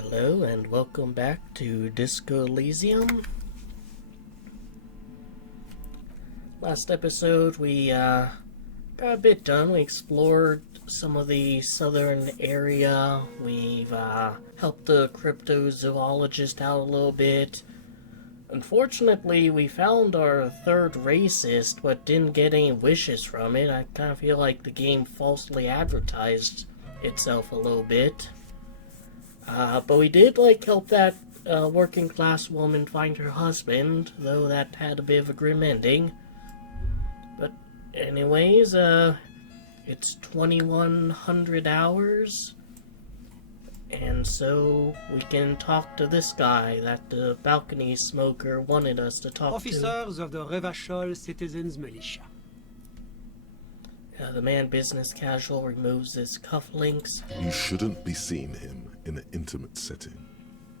Hello and welcome back to Disco Elysium. Last episode we got a bit done. We explored some of the southern area. We've helped the cryptozoologist out a little bit. Unfortunately, we found our third racist, but didn't get any wishes from it. I kind of feel like the game falsely advertised itself a little bit. But we did, help that working class woman find her husband, though that had a bit of a grim ending. But anyways, it's 2100 hours, and so we can talk to this guy that the balcony smoker wanted us to talk to. Officers of the Revachol Citizens Militia. The man business casual removes his cufflinks. You shouldn't be seeing him in an intimate setting.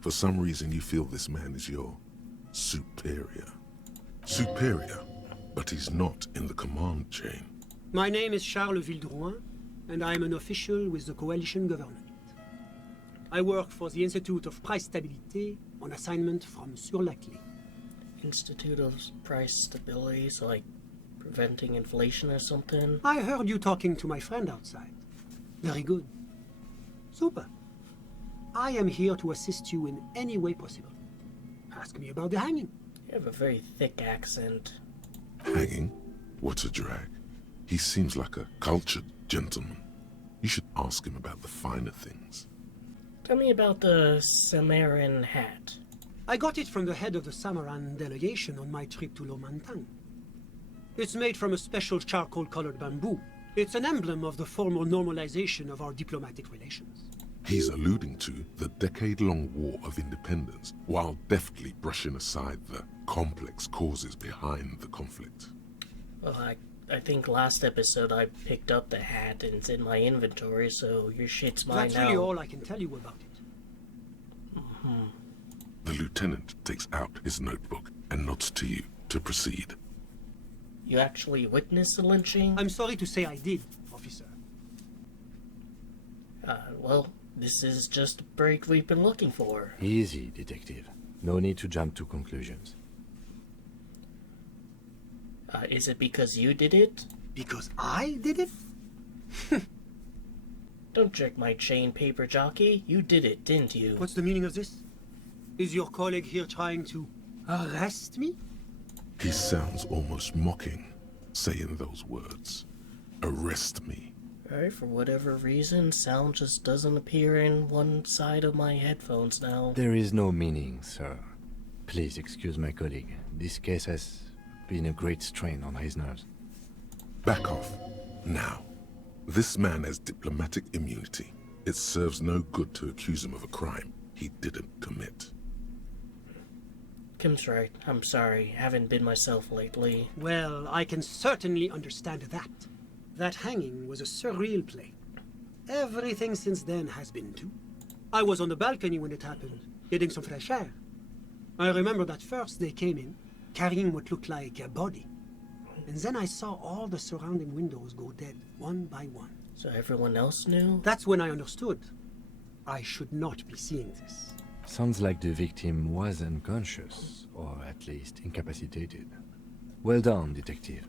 For some reason you feel this man is your superior. Superior, but he's not in the command chain. My name is Charles Vildrouin, and I am an official with the coalition government. I work for the Institute of Price Stabilité on assignment from Sur-la-Clé. Institute of Price Stability, so preventing inflation or something? I heard you talking to my friend outside. Very good. Super. I am here to assist you in any way possible. Ask me about the hanging. You have a very thick accent. Hanging? What a drag. He seems like a cultured gentleman. You should ask him about the finer things. Tell me about the Samaran hat. I got it from the head of the Samaran delegation on my trip to Lomantang. It's made from a special charcoal-colored bamboo. It's an emblem of the formal normalization of our diplomatic relations. He's alluding to the decade-long war of independence, while deftly brushing aside the complex causes behind the conflict. Well, I think last episode I picked up the hat and it's in my inventory, so your shit's mine That's now. really all I can tell you about it. The lieutenant takes out his notebook and nods to you to proceed. You actually witnessed the lynching? I'm sorry to say I did, officer. Well, this is just the break we've been looking for. Easy, detective. No need to jump to conclusions. Is it because you did it? Because I did it? Don't jerk my chain, paper jockey. You did it, didn't you? What's the meaning of this? Is your colleague here trying to arrest me? He sounds almost mocking, saying those words. Arrest me. Alright, for whatever reason, sound just doesn't appear in one side of my headphones now. There is no meaning, sir. Please excuse my colleague. This case has been a great strain on his nerves. Back off. Now. This man has diplomatic immunity. It serves no good to accuse him of a crime he didn't commit. Kim's right. I'm sorry. Haven't been myself lately. Well, I can certainly understand that. That hanging was a surreal play. Everything since then has been too. I was on the balcony when it happened, getting some fresh air. I remember that first they came in, carrying what looked like a body. And then I saw all the surrounding windows go dead, one by one. So everyone else knew? That's when I understood. I should not be seeing this. Sounds like the victim was unconscious, or at least incapacitated. Well done, detective.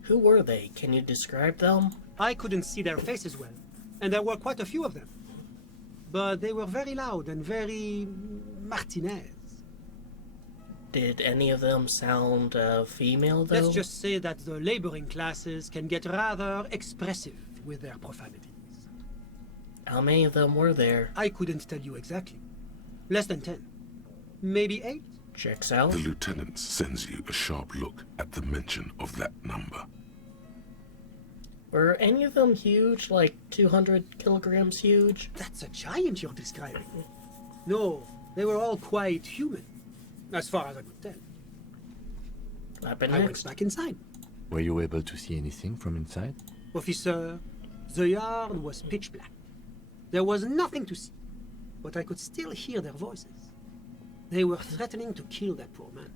Who were they? Can you describe them? I couldn't see their faces well, and there were quite a few of them. But they were very loud and very Martinez. Did any of them sound female, though? Let's just say that the laboring classes can get rather expressive with their profanities. How many of them were there? I couldn't tell you exactly. Less than 10. Maybe 8? Checks out. The lieutenant sends you a sharp look at the mention of that number. Were any of them huge, like 200 kilograms huge? That's a giant you're describing. No, they were all quite human, as far as I could tell. What happened I went next? back inside. Were you able to see anything from inside? Officer, the yard was pitch black. There was nothing to see, but I could still hear their voices. They were threatening to kill that poor man.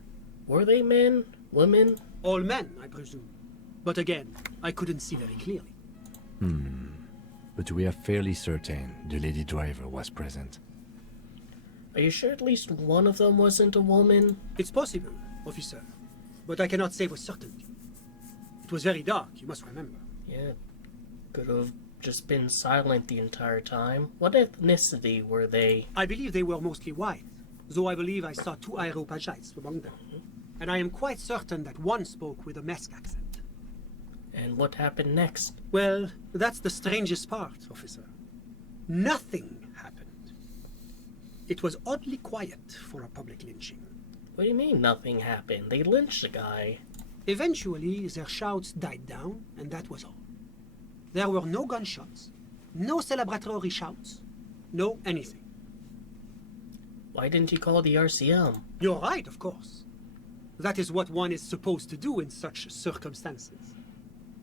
Were they men? Women? All men, I presume. But again, I couldn't see very clearly. But we are fairly certain the lady driver was present. Are you sure at least one of them wasn't a woman? It's possible, officer, but I cannot say with certainty. It was very dark, you must remember. Yeah, could have just been silent the entire time. What ethnicity were they? I believe they were mostly white, though I believe I saw 2 Aeropagites among them. And I am quite certain that one spoke with a Mesk accent. And what happened next? Well, that's the strangest part, officer. Nothing happened. It was oddly quiet for a public lynching. What do you mean nothing happened? They lynched the guy. Eventually, their shouts died down, and that was all. There were no gunshots, no celebratory shouts, no anything. Why didn't you call the RCM? You're right, of course. That is what one is supposed to do in such circumstances.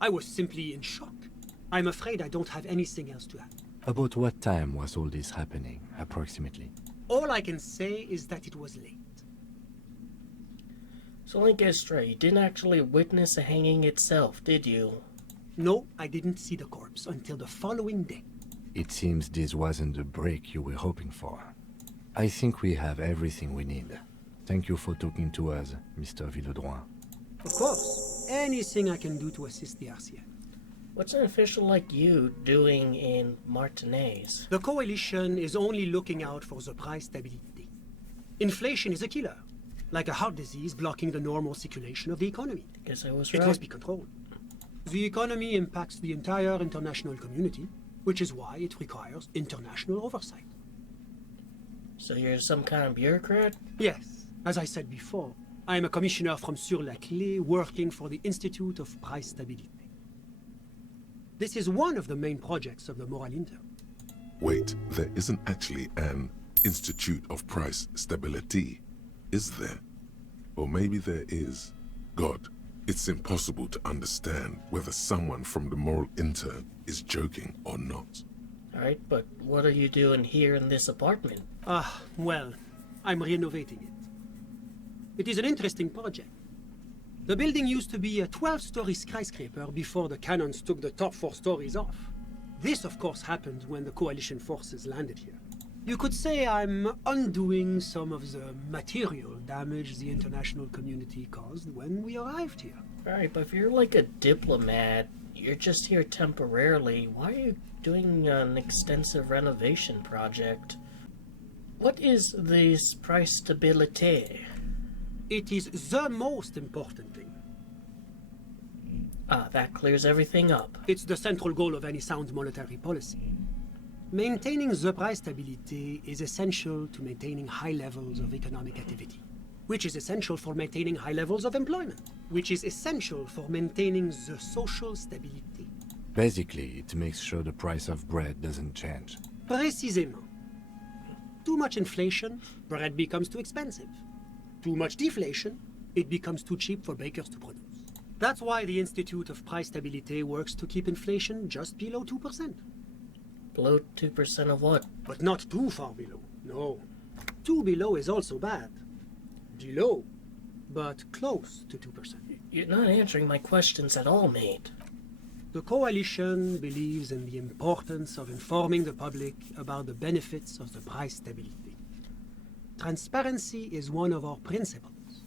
I was simply in shock. I'm afraid I don't have anything else to add. About what time was all this happening, approximately? All I can say is that it was late. So let me get straight, you didn't actually witness the hanging itself, did you? No, I didn't see the corpse until the following day. It seems this wasn't the break you were hoping for. I think we have everything we need. Thank you for talking to us, Mr. Villedroit. Of course, anything I can do to assist the RCM. What's an official like you doing in Martinez? The coalition is only looking out for the price stability. Inflation is a killer, like a heart disease blocking the normal circulation of the economy. Guess I was It right. must be controlled. The economy impacts the entire international community, which is why it requires international oversight. So you're some kind of bureaucrat? Yes, as I said before, I am a commissioner from Sur-la-Clé working for the Institute of Price Stability. This is one of the main projects of the Moral Intern. Wait, there isn't actually an Institute of Price Stability, is there? Or maybe there is. God, it's impossible to understand whether someone from the Moral Intern is joking or not. Alright, but what are you doing here in this apartment? Well, I'm renovating it. It is an interesting project. The building used to be a 12-story skyscraper before the cannons took the top 4 stories off. This, of course, happened when the coalition forces landed here. You could say I'm undoing some of the material damage the international community caused when we arrived here. Alright, but if you're like a diplomat, you're just here temporarily, why are you doing an extensive renovation project? What is this price stability? It is the most important thing. Ah, that clears everything up. It's the central goal of any sound monetary policy. Maintaining the price stability is essential to maintaining high levels of economic activity, which is essential for maintaining high levels of employment, which is essential for maintaining the social stability. Basically, it makes sure the price of bread doesn't change. Précisément. Too much inflation, bread becomes too expensive. Too much deflation, it becomes too cheap for bakers to produce. That's why the Institute of Price Stability works to keep inflation just below 2%. Below 2% of what? But not too far below, no. Too below is also bad. Below, but close to 2%. You're not answering my questions at all, mate. The coalition believes in the importance of informing the public about the benefits of the price stability. Transparency is one of our principles.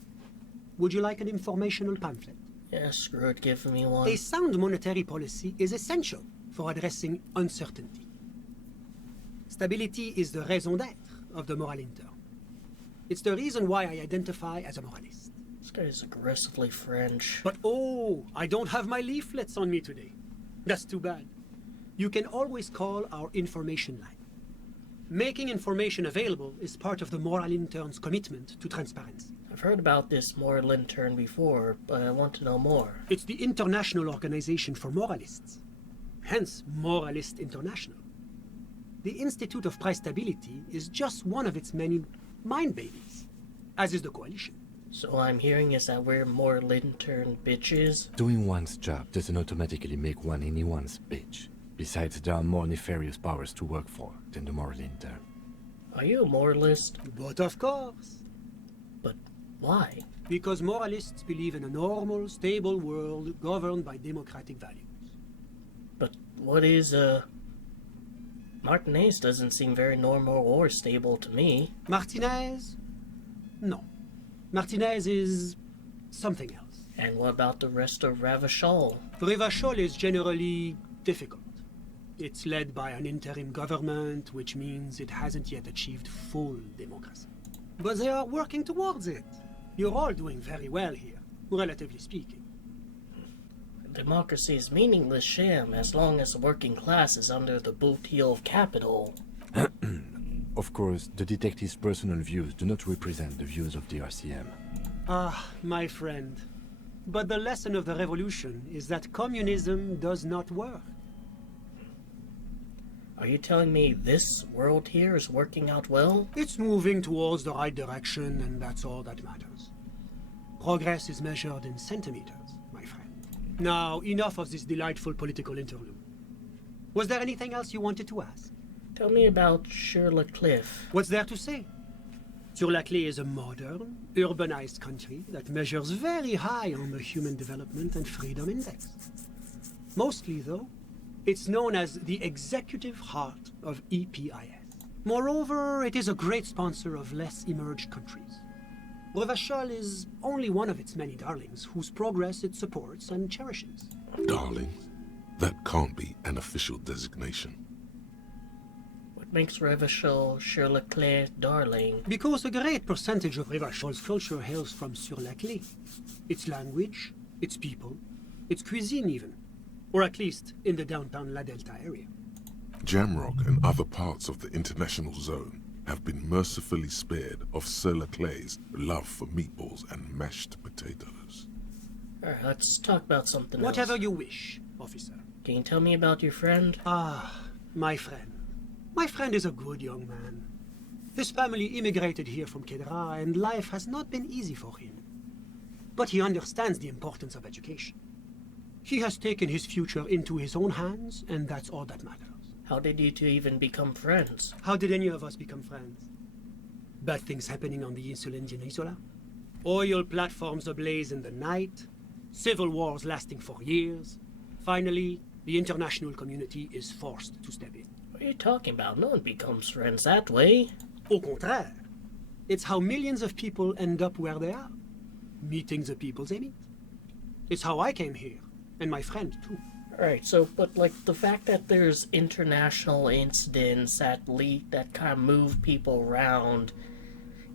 Would you like an informational pamphlet? Yeah, screw it, give me one. A sound monetary policy is essential for addressing uncertainty. Stability is the raison d'être of the Moral Intern. It's the reason why I identify as a moralist. This guy's aggressively French. But oh, I don't have my leaflets on me today. That's too bad. You can always call our information line. Making information available is part of the Moral Intern's commitment to transparency. I've heard about this moral intern before, but I want to know more. It's the International Organization for Moralists, hence Moralist International. The Institute of Price Stability is just one of its many mind babies, as is the coalition. So all I'm hearing is that we're moral intern bitches? Doing one's job doesn't automatically make one anyone's bitch. Besides, there are more nefarious powers to work for than the moral intern. Are you a moralist? But of course, But why? because moralists believe in a normal, stable world governed by democratic values. But what is a... Martinez doesn't seem very normal or stable to me. Martinez? No. Martinez is something else. And what about the rest of Ravachol? Rivachol is generally difficult. It's led by an interim government, which means it hasn't yet achieved full democracy. But they are working towards it. You're all doing very well here, relatively speaking. Democracy is meaningless sham as long as the working class is under the boot heel of capital. Of course, the detective's personal views do not represent the views of the RCM. Ah, my friend. But the lesson of the revolution is that communism does not work. Are you telling me this world here is working out well? It's moving towards the right direction, and that's all that matters. Progress is measured in centimeters, my friend. Now, enough of this delightful political interlude. Was there anything else you wanted to ask? Tell me about Sherlock Cliff. What's there to say? Sur-la-Clé is a modern, urbanized country that measures very high on the Human Development and Freedom Index. Mostly, though, it's known as the executive heart of EPIS. Moreover, it is a great sponsor of less emerged countries. Revachol is only one of its many darlings whose progress it supports and cherishes. Darling, that can't be an official designation. What makes Ravachol Sherlock Cliff darling? Because a great percentage of Revachol's culture hails from Sur-la-Clé. Its language, its people, its cuisine even. Or at least in the downtown La Delta area. Jamrock and other parts of the international zone have been mercifully spared of Sur-la-Clé's love for meatballs and mashed potatoes. Alright, let's talk about something Whatever else. you wish, officer. Can you tell me about your friend? Ah, my friend. My friend is a good young man. His family immigrated here from Kedra, and life has not been easy for him. But he understands the importance of education. He has taken his future into his own hands, and that's all that matters. How did you two even become friends? How did any of us become friends? Bad things happening on the Insulindian Isola? Oil platforms ablaze in the night? Civil wars lasting for years? Finally, the international community is forced to step in. What are you talking about? No one becomes friends that way. Au contraire. It's how millions of people end up where they are. Meeting the people they meet. It's how I came here. And my friend, too. Alright, so, but like the fact that there's international incidents that kind of move people around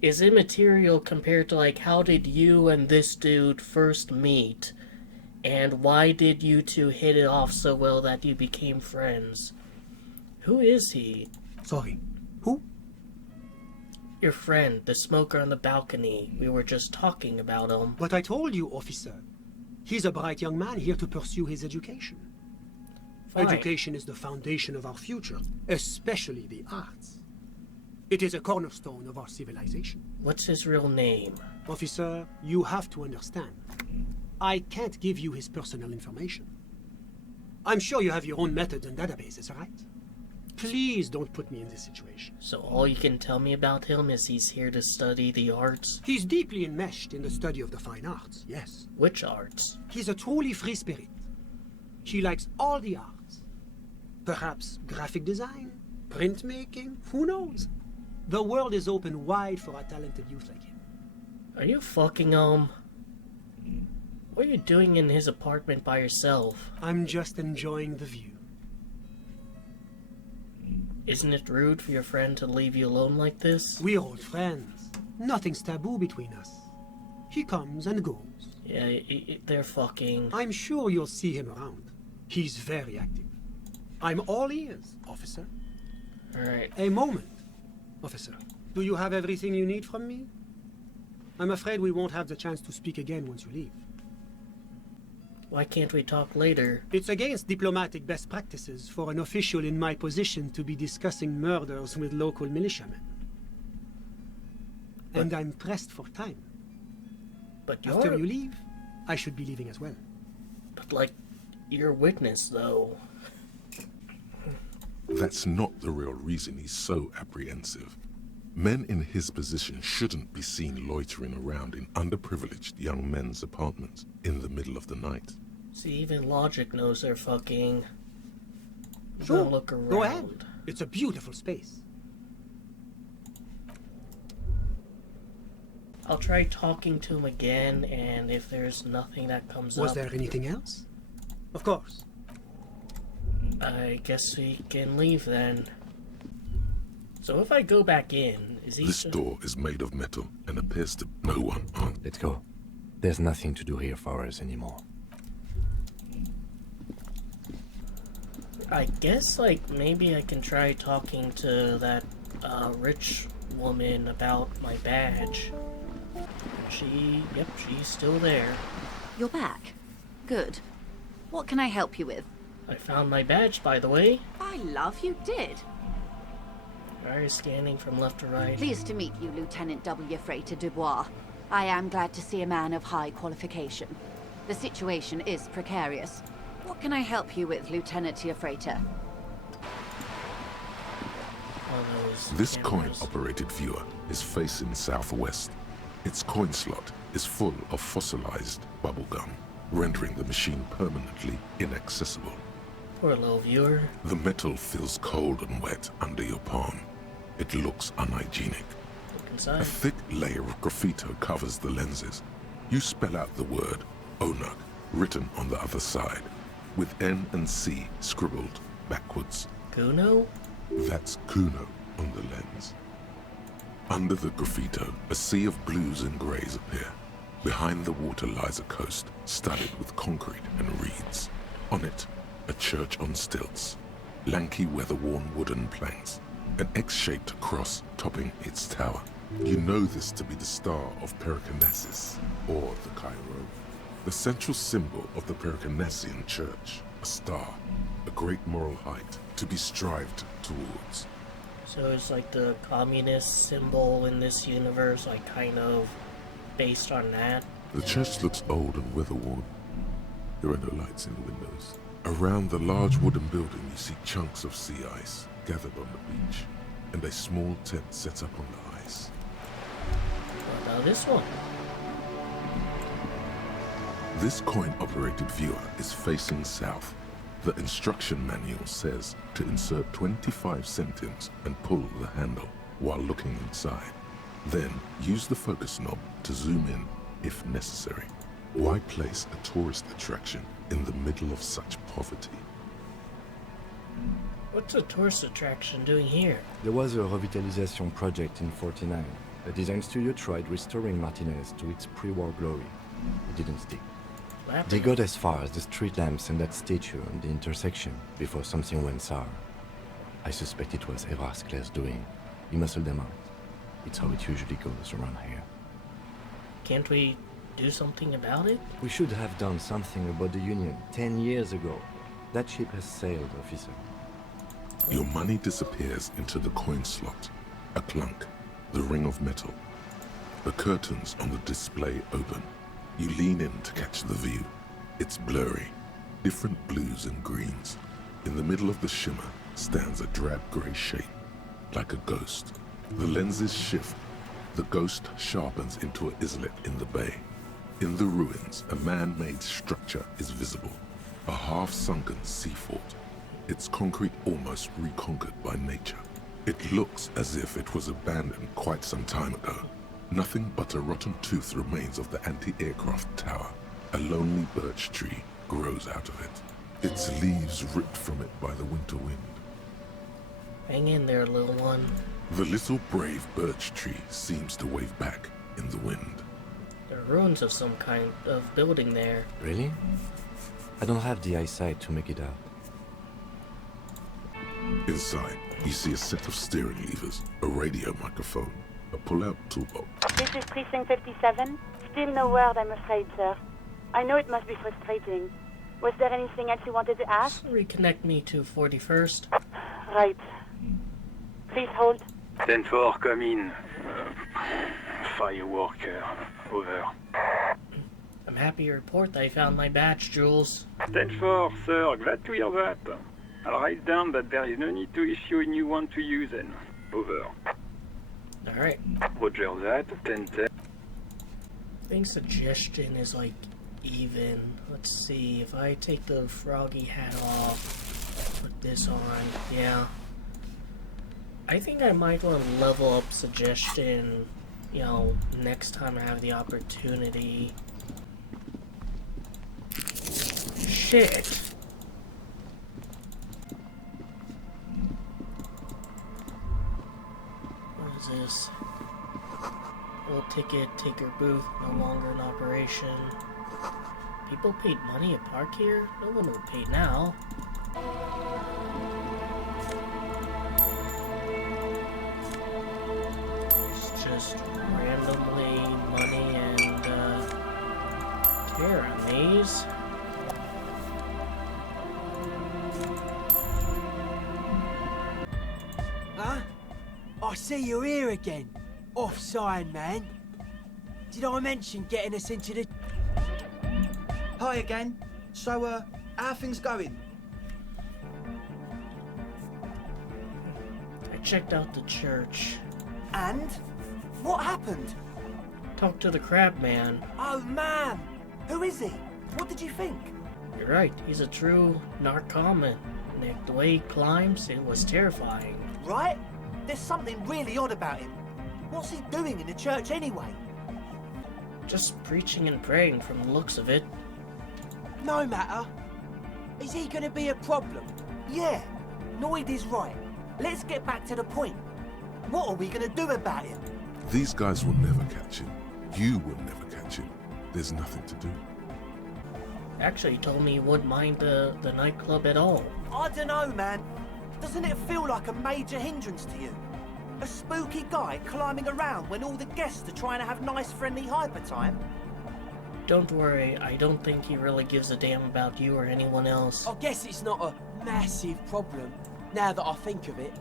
is immaterial compared to like how did you and this dude first meet? And why did you two hit it off so well that you became friends? Who is he? Sorry. Who? Your friend, the smoker on the balcony. We were just talking about him. But I told you, officer. He's a bright young man here to pursue his education. Fine. Education is the foundation of our future, especially the arts. It is a cornerstone of our civilization. What's his real name? Officer, you have to understand. I can't give you his personal information. I'm sure you have your own methods and databases, right? Please don't put me in this situation. So all you can tell me about him is he's here to study the arts? He's deeply enmeshed in the study of the fine arts, yes. Which arts? He's a truly free spirit. He likes all the arts. Perhaps graphic design, printmaking, who knows? The world is open wide for a talented youth like him. Are you fucking him? What are you doing in his apartment by yourself? I'm just enjoying the view. Isn't it rude for your friend to leave you alone like this? We're old friends. Nothing's taboo between us. He comes and goes. Yeah, they're fucking. I'm sure you'll see him around. He's very active. I'm all ears, officer. Alright. A moment, officer. Do you have everything you need from me? I'm afraid we won't have the chance to speak again once you leave. Why can't we talk later? It's against diplomatic best practices for an official in my position to be discussing murders with local militiamen. And I'm pressed for time. But After you're. you leave, I should be leaving as well. But like, you're a witness though. That's not the real reason he's so apprehensive. Men in his position shouldn't be seen loitering around in underprivileged young men's apartments in the middle of the night. See, even logic knows they're fucking. Sure, Gonna look around. go ahead. It's a beautiful space. I'll try talking to him again, and if there's nothing that comes Was up, there anything else? Of course. I guess we can leave then. So if I go back in, is he... This door is made of metal and appears to no one on. Let's go. There's nothing to do here for us anymore. I guess, like, maybe I can try talking to that rich woman about my badge. Yep, she's still there. You're back. Good. What can I help you with? I found my badge, by the way. By love, you did. Alright, scanning from left to right. Pleased to meet you, Lieutenant W. Freighter Dubois. I am glad to see a man of high qualification. The situation is precarious. What can I help you with, Lieutenant Freighter? This coin-operated viewer is facing southwest. Its coin slot is full of fossilized bubblegum, rendering the machine permanently inaccessible. Poor little viewer. The metal feels cold and wet under your palm. It looks unhygienic. Look A inside. thick layer of graffito covers the lenses. You spell out the word Onug written on the other side, with N and C scribbled backwards. Cuno? That's Cuno on the lens. Under the graffito, a sea of blues and greys appear. Behind the water lies a coast studded with concrete and reeds. On it, a church on stilts, lanky weather-worn wooden planks, an X-shaped cross topping its tower. You know this to be the Star of Pericarnassus, or the Cairo, the central symbol of the Pericarnassian Church, a star, a great moral height to be strived towards. So it's like the communist symbol in this universe, like kind of based on that. The church looks old and weather-worn. There are no lights in the windows. Around the large wooden building, you see chunks of sea ice gathered on the beach, and a small tent set up on the ice. What about this one? This coin-operated viewer is facing south. The instruction manual says to insert 25 centimes and pull the handle while looking inside. Then use the focus knob to zoom in if necessary. Why place a tourist attraction in the middle of such poverty? What's a tourist attraction doing here? There was a revitalization project in 49. The design studio tried restoring Martinez to its pre-war glory. It didn't stick. They got as far as the street lamps and that statue on the intersection before something went sour. I suspect it was Evrard Skler's doing. He muscled them out. It's how it usually goes around here. Can't we do something about it? We should have done something about the Union 10 years ago. That ship has sailed, officer. Your money disappears into the coin slot. A clunk, the ring of metal. The curtains on the display open. You lean in to catch the view. It's blurry, different blues and greens. In the middle of the shimmer stands a drab grey shape, like a ghost. The lenses shift. The ghost sharpens into an islet in the bay. In the ruins, a man-made structure is visible, a half-sunken sea fort, its concrete almost reconquered by nature. It looks as if it was abandoned quite some time ago. Nothing but a rotten tooth remains of the anti-aircraft tower. A lonely birch tree grows out of it, its leaves ripped from it by the winter wind. Hang in there, little one. The little brave birch tree seems to wave back in the wind. There are ruins of some kind of building there. Really? I don't have the eyesight to make it out. Inside, you see a set of steering levers, a radio microphone, a pull-out toolbox. This is Precinct 57. Still no word, I'm afraid, sir. I know it must be frustrating. Was there anything else you wanted to ask? Reconnect me to 41st. Right. Please hold. 10-4, come in. Fireworker, over. I'm happy to report that I found my badge, Jules. 10-4, sir, glad to hear that. I'll write down that there is no need to issue a new one to you then. Over. Alright. Roger that, 10-10. I think suggestion is like even. Let's see, if I take the froggy hat off, put this on, yeah. I think I might want to level up suggestion, you know, next time I have the opportunity. Shit. What is this? Old ticket, taker booth, no longer in operation. People paid money to park here? No one will pay now. It's just randomly money and care on these. Huh? I see you're here again. Off-sign, man. Did I mention getting us into the... Hi again. So, how are things going? I checked out the church. And? What happened? Talked to the crab man. Oh, man. Who is he? What did you think? You're right, he's a true narcoman. Nick, the way he climbs, it was terrifying. Right? There's something really odd about him. What's he doing in the church anyway? Just preaching and praying from the looks of it. No matter. Is he gonna be a problem? Yeah. Noid is right. Let's get back to the point. What are we gonna do about him? These guys will never catch him. You will never catch him. There's nothing to do. Actually, he told me he wouldn't mind the nightclub at all. I dunno, man. Doesn't it feel like a major hindrance to you? A spooky guy climbing around when all the guests are trying to have nice, friendly hyper time? Don't worry, I don't think he really gives a damn about you or anyone else. I guess it's not a massive problem, now that I think of it.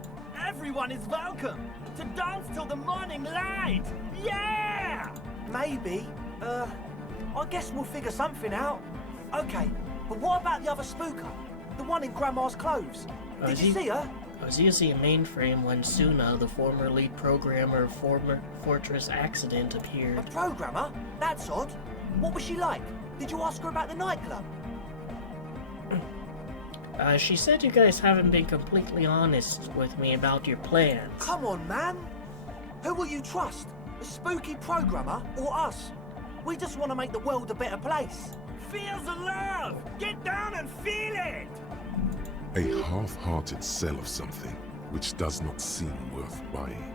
Everyone is welcome to dance till the morning light! Yeah! Maybe. I guess we'll figure something out. Okay, but what about the other spooker? The one in Grandma's clothes? Did you see her? I was using a mainframe when Suna, the former lead programmer of former Fortress Accident, appeared. A programmer? That's odd. What was she like? Did you ask her about the nightclub? She said you guys haven't been completely honest with me about your plans. Come on, man. Who will you trust? A spooky programmer or us? We just want to make the world a better place. Feel the love! Get down and feel it! A half-hearted sell of something which does not seem worth buying.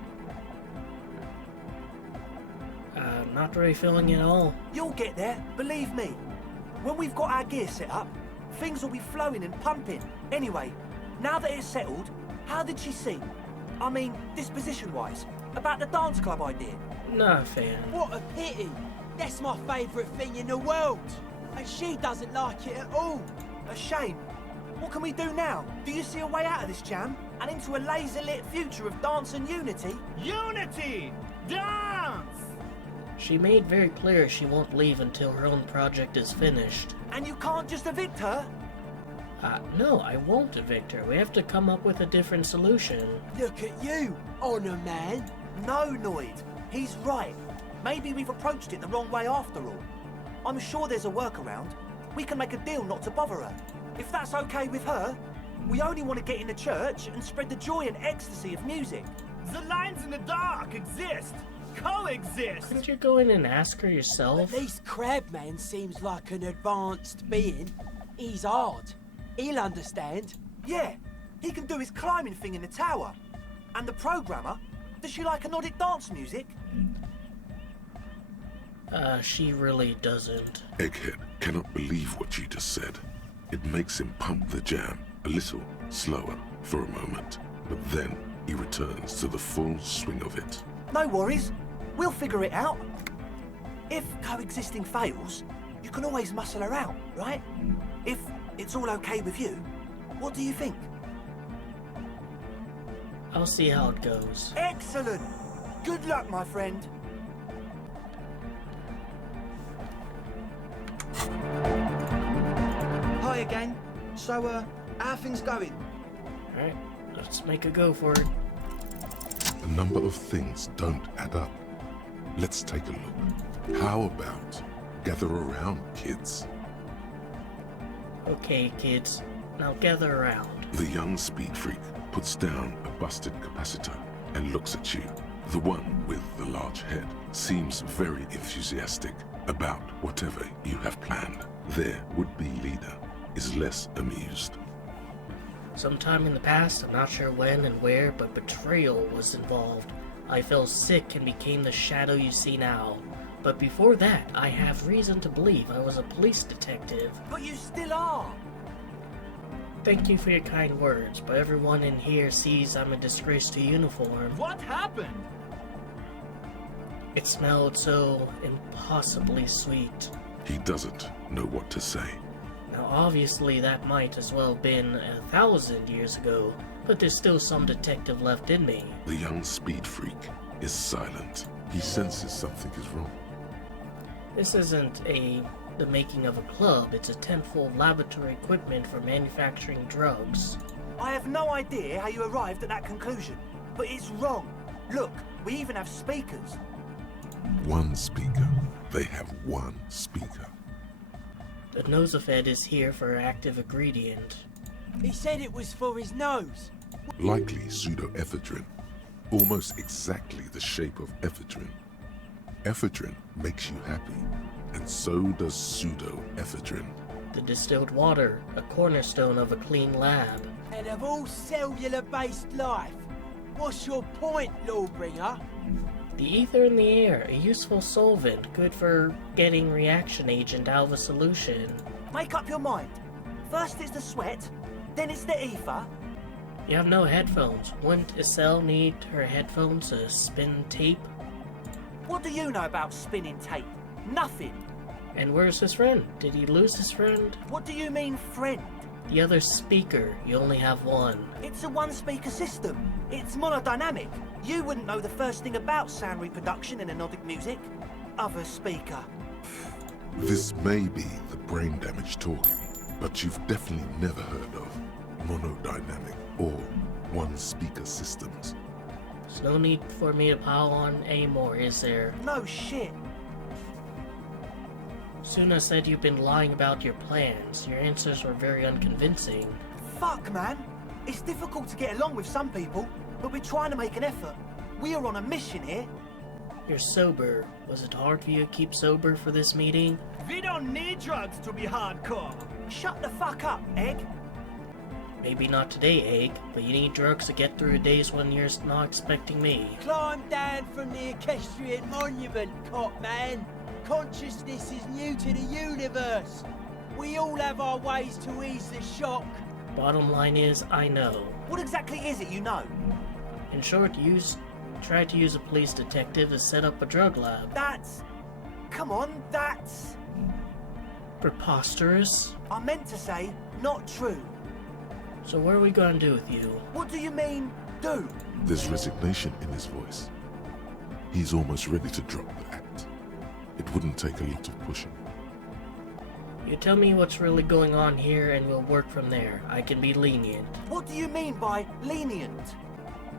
Not really feeling it at all. You'll get there, believe me. When we've got our gear set up, things will be flowing and pumping. Anyway, now that it's settled, how did she seem? I mean, disposition-wise, about the dance club idea. Not a fan. What a pity! That's my favourite thing in the world! And she doesn't like it at all! A shame. What can we do now? Do you see a way out of this jam? And into a laser-lit future of dance and unity? Unity! Dance! She made very clear she won't leave until her own project is finished. And you can't just evict her? No, I won't evict her. We have to come up with a different solution. Look at you, Honor Man. No, Noid. He's right. Maybe we've approached it the wrong way after all. I'm sure there's a workaround. We can make a deal not to bother her. If that's okay with her, we only want to get in the church and spread the joy and ecstasy of music. The lines in the dark exist. Coexist. Couldn't you go in and ask her yourself? At least Crabman seems like an advanced being. He's hard. He'll understand. Yeah, he can do his climbing thing in the tower. And the programmer, does she like Nordic dance music? She really doesn't. Egghead cannot believe what you just said. It makes him pump the jam a little slower for a moment, but then he returns to the full swing of it. No worries. We'll figure it out. If coexisting fails, you can always muscle her out, right? If it's all okay with you, what do you think? I'll see how it goes. Excellent! Good luck, my friend. Hi again. So, how are things going? Alright, let's make a go for it. A number of things don't add up. Let's take a look. How about gather around, kids? Okay, kids. Now gather around. The young speed freak puts down a busted capacitor and looks at you. The one with the large head seems very enthusiastic about whatever you have planned. Their would-be leader is less amused. Sometime in the past, I'm not sure when and where, but betrayal was involved. I fell sick and became the shadow you see now. But before that, I have reason to believe I was a police detective. But you still are! Thank you for your kind words, but everyone in here sees I'm a disgrace to uniform. What happened? It smelled so impossibly sweet. He doesn't know what to say. Now obviously that might as well have been 1,000 years ago, but there's still some detective left in me. The young speed freak is silent. He senses something is wrong. This isn't the making of a club, it's a tenfold laboratory equipment for manufacturing drugs. I have no idea how you arrived at that conclusion, but it's wrong. Look, we even have speakers. One speaker. They have one speaker. The nosophed is here for active ingredient. He said it was for his nose. Likely pseudoephedrine. Almost exactly the shape of ephedrine. Ephedrine makes you happy, and so does pseudoephedrine. The distilled water, a cornerstone of a clean lab. And of all cellular-based life, what's your point, Lawbringer? The ether in the air, a useful solvent, good for getting reaction agent out of a solution. Make up your mind. First it's the sweat, then it's the ether. You have no headphones. Wouldn't Estelle need her headphones to spin tape? What do you know about spinning tape? Nothing. And where's his friend? Did he lose his friend? What do you mean, friend? The other speaker. You only have one. It's a one-speaker system. It's monodynamic. You wouldn't know the first thing about sound reproduction in anodic music. Other speaker. This may be the brain damage talking, but you've definitely never heard of monodynamic or one-speaker systems. There's no need for me to pile on anymore, is there? No shit. Suna said you've been lying about your plans. Your answers were very unconvincing. Fuck, man. It's difficult to get along with some people, but we're trying to make an effort. We are on a mission here. You're sober. Was it hard for you to keep sober for this meeting? We don't need drugs to be hardcore. Shut the fuck up, Egg. Maybe not today, Egg, but you need drugs to get through days when you're not expecting me. Climb down from the equestrian monument, cop man. Consciousness is new to the universe. We all have our ways to ease the shock. Bottom line is, I know. What exactly is it you know? In short, tried to use a police detective to set up a drug lab. That's... Come on, that's... Preposterous. I meant to say, not true. So what are we gonna do with you? What do you mean, do? There's resignation in his voice. He's almost ready to drop the act. It wouldn't take a lot of pushing. You tell me what's really going on here and we'll work from there. I can be lenient. What do you mean by lenient?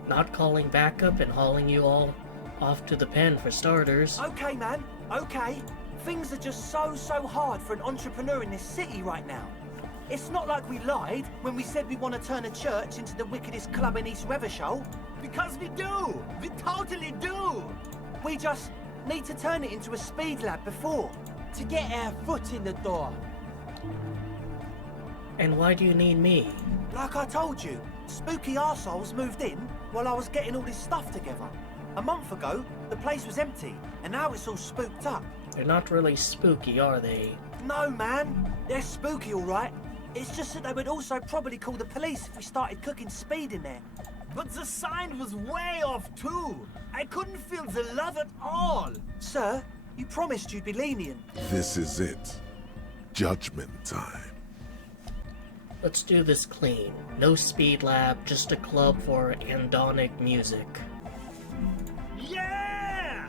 Not calling backup and hauling you all off to the pen for starters. Okay, man, okay. Things are just so hard for an entrepreneur in this city right now. It's not like we lied when we said we want to turn a church into the wickedest club in East Revershoal. Because we do! We totally do! We just need to turn it into a speed lab before. To get our foot in the door. And why do you need me? Like I told you, spooky arseholes moved in while I was getting all this stuff together. A month ago, the place was empty, and now it's all spooked up. They're not really spooky, are they? No, man. They're spooky, all right. It's just that they would also probably call the police if we started cooking speed in there. But the sign was way off, too. I couldn't feel the love at all. Sir, you promised you'd be lenient. This is it. Judgment time. Let's do this clean. No speed lab, just a club for andonic music. Yeah!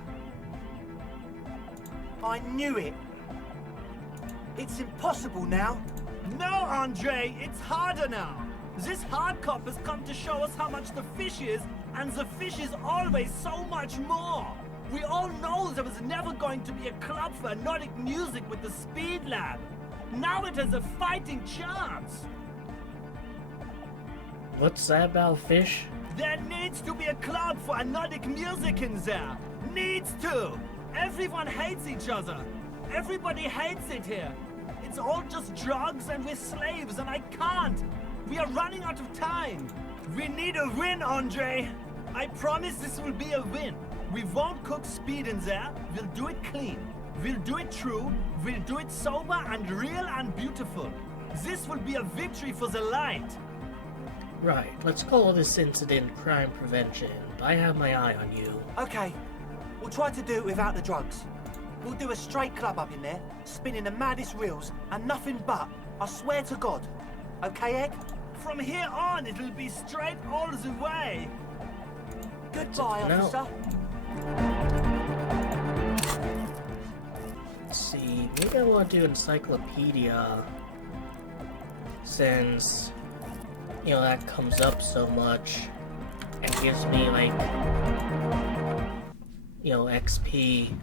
I knew it. It's impossible now. No, Andre, it's harder now. This hard cop has come to show us how much the fish is, and the fish is always so much more. We all know there was never going to be a club for anodic music with the Speed Lab. Now it has a fighting chance. What's that about fish? There needs to be a club for Nordic music in there. Needs to. Everyone hates each other. Everybody hates it here. It's all just drugs and we're slaves and I can't. We are running out of time. We need a win, Andre. I promise this will be a win. We won't cook speed in there. We'll do it clean. We'll do it true. We'll do it sober and real and beautiful. This will be a victory for the light. Right, let's call this incident crime prevention. I have my eye on you. Okay, we'll try to do it without the drugs. We'll do a straight club up in there, spinning the maddest reels, and nothing but. I swear to God. Okay, Egg? From here on, it'll be straight all the way. Goodbye, No. officer. Let's see, maybe I want to do encyclopedia. Since, you know, that comes up so much and gives me, like, you know, XP.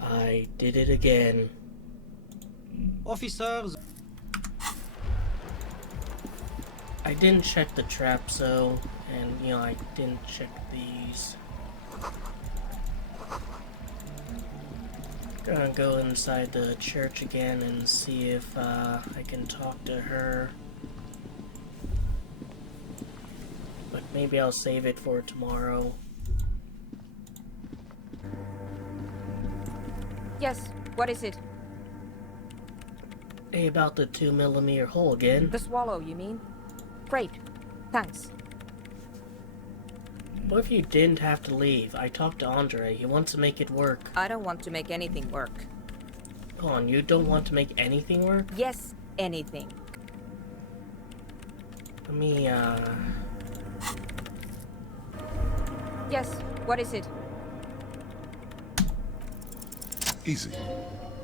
I did it again. Officers, I didn't check the trap, so, and, you know, I didn't check these. Gonna go inside the church again and see if I can talk to her. But maybe I'll save it for tomorrow. Yes, what is it? Hey, about the 2mm hole again. The swallow, you mean? Great. Thanks. What if you didn't have to leave? I talked to Andre. He wants to make it work. I don't want to make anything work. Come on, you don't want to make anything work? Yes, anything. Let me, Yes, what is it? Easy.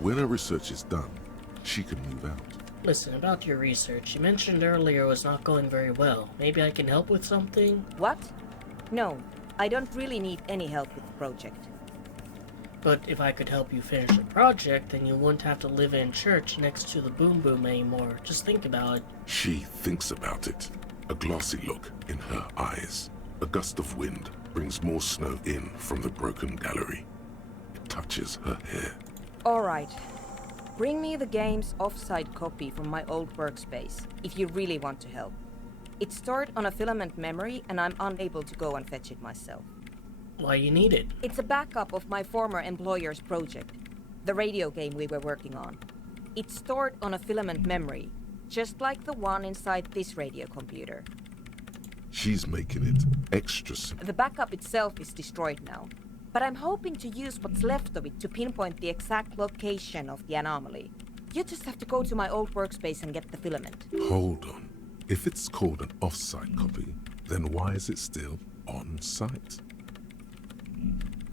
When her research is done, she can move out. Listen, about your research. You mentioned earlier it was not going very well. Maybe I can help with something? What? No, I don't really need any help with the project. But if I could help you finish the project, then you wouldn't have to live in church next to the Boom Boom anymore. Just think about it. She thinks about it. A glassy look in her eyes. A gust of wind brings more snow in from the broken gallery. It touches her hair. All right. Bring me the game's offsite copy from my old workspace, if you really want to help. It's stored on a filament memory, and I'm unable to go and fetch it myself. Why you need it? It's a backup of my former employer's project, the radio game we were working on. It's stored on a filament memory, just like the one inside this radio computer. She's making it extra simple. The backup itself is destroyed now, but I'm hoping to use what's left of it to pinpoint the exact location of the anomaly. You just have to go to my old workspace and get the filament. Hold on. If it's called an off-site copy, then why is it still on-site?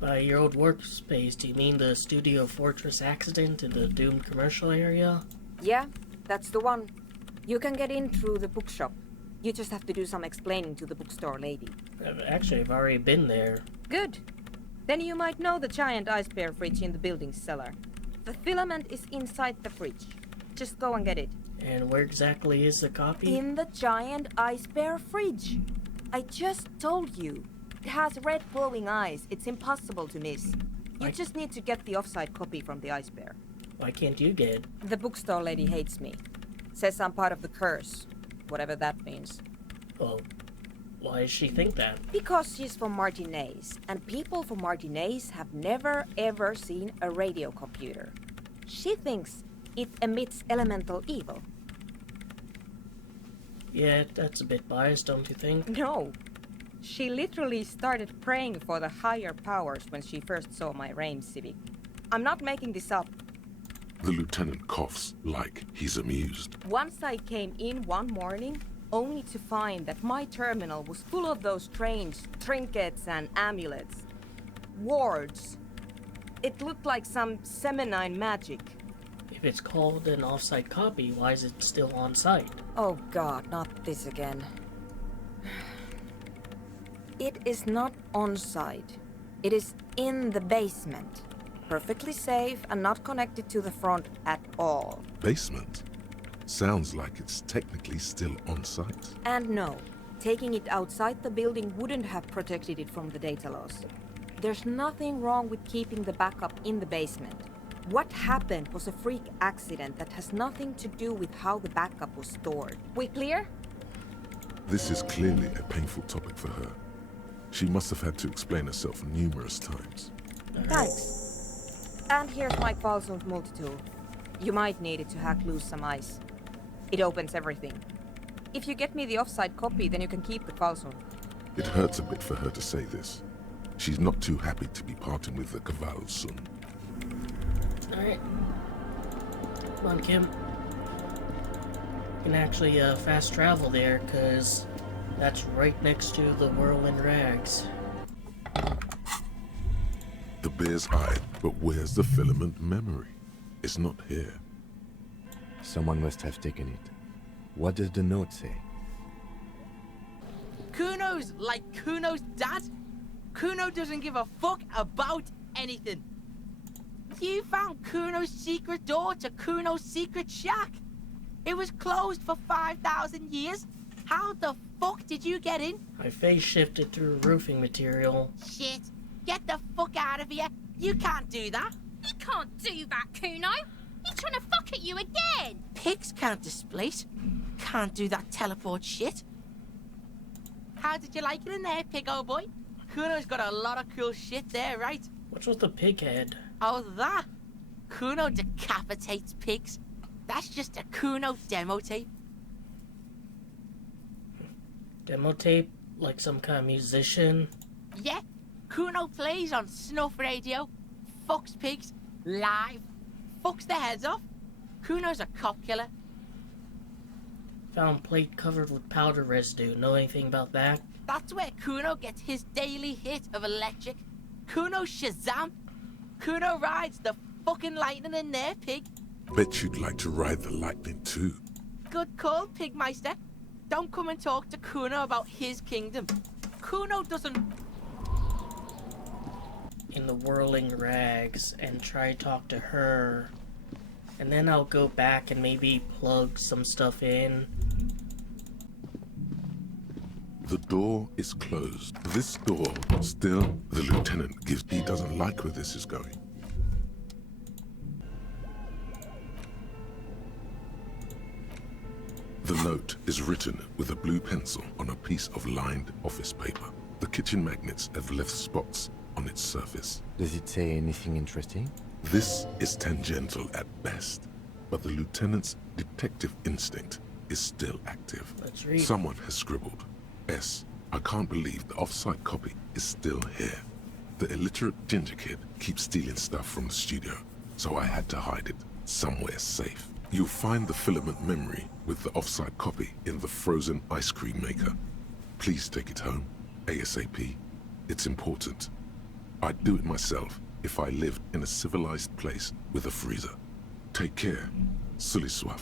By your old workspace, do you mean the Studio Fortress accident in the doomed commercial area? Yeah, that's the one. You can get in through the bookshop. You just have to do some explaining to the bookstore lady. Actually, I've already been there. Good. Then you might know the giant ice bear fridge in the building's cellar. The filament is inside the fridge. Just go and get it. And where exactly is the copy? In the giant ice bear fridge. I just told you. It has red glowing eyes. It's impossible to miss. You just need to get the offsite copy from the ice bear. Why can't you get it? The bookstore lady hates me. Says I'm part of the curse. Whatever that means. Well, why does she think that? Because she's from Martinez, and people from Martinez have never ever seen a radio computer. She thinks it emits elemental evil. Yeah, that's a bit biased, don't you think? No. She literally started praying for the higher powers when she first saw my Rame Civic. I'm not making this up. The lieutenant coughs like he's amused. Once I came in one morning, only to find that my terminal was full of those strange trinkets and amulets. Wards. It looked like some Semenine magic. If it's called an off-site copy, why is it still on-site? Oh god, not this again. It is not on-site. It is in the basement. Perfectly safe and not connected to the front at all. Basement? Sounds like it's technically still on site. And no, taking it outside the building wouldn't have protected it from the data loss. There's nothing wrong with keeping the backup in the basement. What happened was a freak accident that has nothing to do with how the backup was stored. We clear? This is clearly a painful topic for her. She must have had to explain herself numerous times. Thanks. And here's my Falsund multi-tool. You might need it to hack loose some ice. It opens everything. If you get me the offside copy, then you can keep the Falsund. It hurts a bit for her to say this. She's not too happy to be parting with the Cavalsun. Alright. Come on, Kim. You can actually fast travel there, because that's right next to the Whirlwind Rags. The bear's eye, but where's the filament memory? It's not here. Someone must have taken it. What does the note say? Cuno's like Cuno's dad? Cuno doesn't give a fuck about anything. You found Cuno's secret door to Cuno's secret shack. It was closed for 5,000 years. How the fuck did you get in? My face shifted through roofing material. Shit. Get the fuck out of here. You can't do that. He can't do that, Cuno. He's trying to fuck at you again. Pigs can't displace. Can't do that teleport shit. How did you like it in there, pig old boy? Cuno's got a lot of cool shit there, right? What's with the pig head? Oh, that? Cuno decapitates pigs. That's just a Cuno demo tape. Demo tape? Like some kind of musician? Yeah, Cuno plays on snuff radio, fucks pigs, live, fucks their heads off. Cuno's a cop killer. Found plate covered with powder residue. Know anything about that? That's where Cuno gets his daily hit of electric. Cuno Shazam. Cuno rides the fucking lightning in there, pig. Bet you'd like to ride the lightning too. Good call, Pigmeister. Don't come and talk to Cuno about his kingdom. Cuno doesn't... In the whirling rags and try to talk to her. And then I'll go back and maybe plug some stuff in. The door is closed. This door, still, the lieutenant gives he doesn't like where this is going. The note is written with a blue pencil on a piece of lined office paper. The kitchen magnets have left spots on its surface. Does it say anything interesting? This is tangential at best, but the lieutenant's detective instinct is still active. Let's read. Someone has scribbled, S. I can't believe the off-site copy is still here. The illiterate ginger kid keeps stealing stuff from the studio, so I had to hide it somewhere safe. You'll find the filament memory with the off-site copy in the frozen ice cream maker. Please take it home, ASAP. It's important. I'd do it myself if I lived in a civilized place with a freezer. Take care, Suliswaf.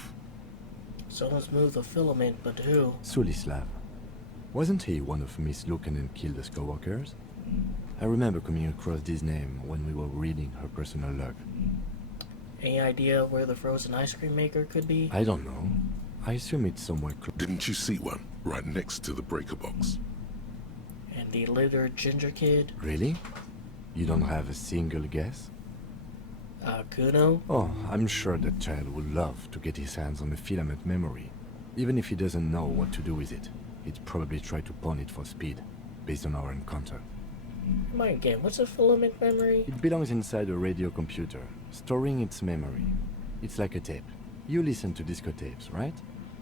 Someone's moved the filament, but who? Sulislav. Wasn't he one of Miss Lukanen's Kilda's co-workers? I remember coming across this name when we were reading her personal log. Any idea where the frozen ice cream maker could be? I don't know. I assume it's somewhere close. Didn't you see one right next to the breaker box? And the illiterate ginger kid? Really? You don't have a single guess? Cuno? Oh, I'm sure that child would love to get his hands on a filament memory. Even if he doesn't know what to do with it, he'd probably try to pawn it for speed, based on our encounter. Come on again, what's a filament memory? It belongs inside a radio computer, storing its memory. It's like a tape. You listen to disco tapes, right?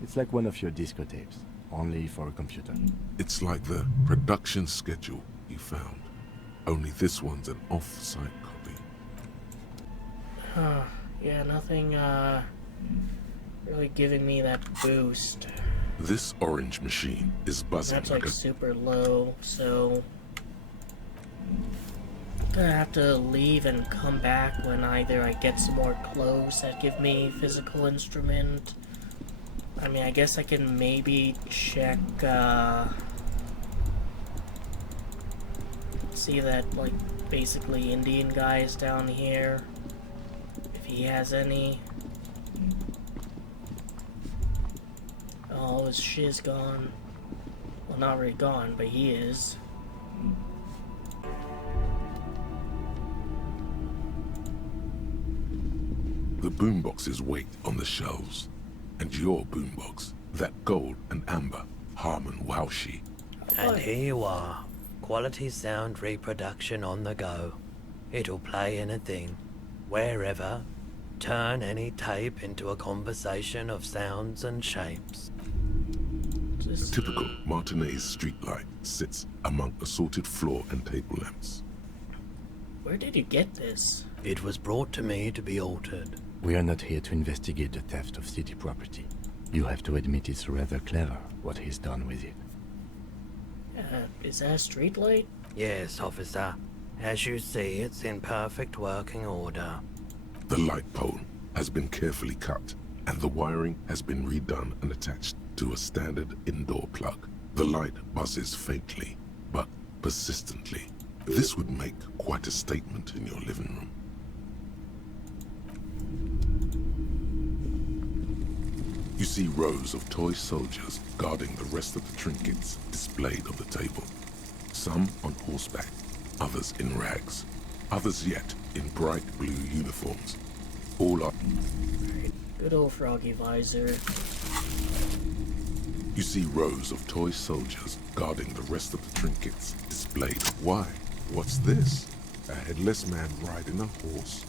It's like one of your disco tapes, only for a computer. It's like the production schedule you found. Only this one's an off-site copy. Yeah, nothing, really giving me that boost. This orange machine is buzzing. That's like super low, so... I'm gonna have to leave and come back when either I get some more clothes that give me physical instrument. I mean, I guess I can maybe check, see that, like, basically Indian guy is down here. If he has any. All his shit's gone. Well, not really gone, but he is. The boomboxes wait on the shelves. And your boombox, that gold and amber Harmon Wowshi. And here you are. Quality sound reproduction on the go. It'll play anything, wherever. Turn any tape into a conversation of sounds and shapes. A typical Martinez streetlight sits among assorted floor and table lamps. Where did you get this? It was brought to me to be altered. We are not here to investigate the theft of city property. You have to admit it's rather clever what he's done with it. Is that a streetlight? Yes, officer. As you see, it's in perfect working order. The light pole has been carefully cut, and the wiring has been redone and attached to a standard indoor plug. The light buzzes faintly, but persistently. This would make quite a statement in your living room. You see rows of toy soldiers guarding the rest of the trinkets displayed on the table. Some on horseback, others in rags, others yet in bright blue uniforms. All are... Good old Froggy Visor. You see rows of toy soldiers guarding the rest of the trinkets displayed. Why? What's this? A headless man riding a horse?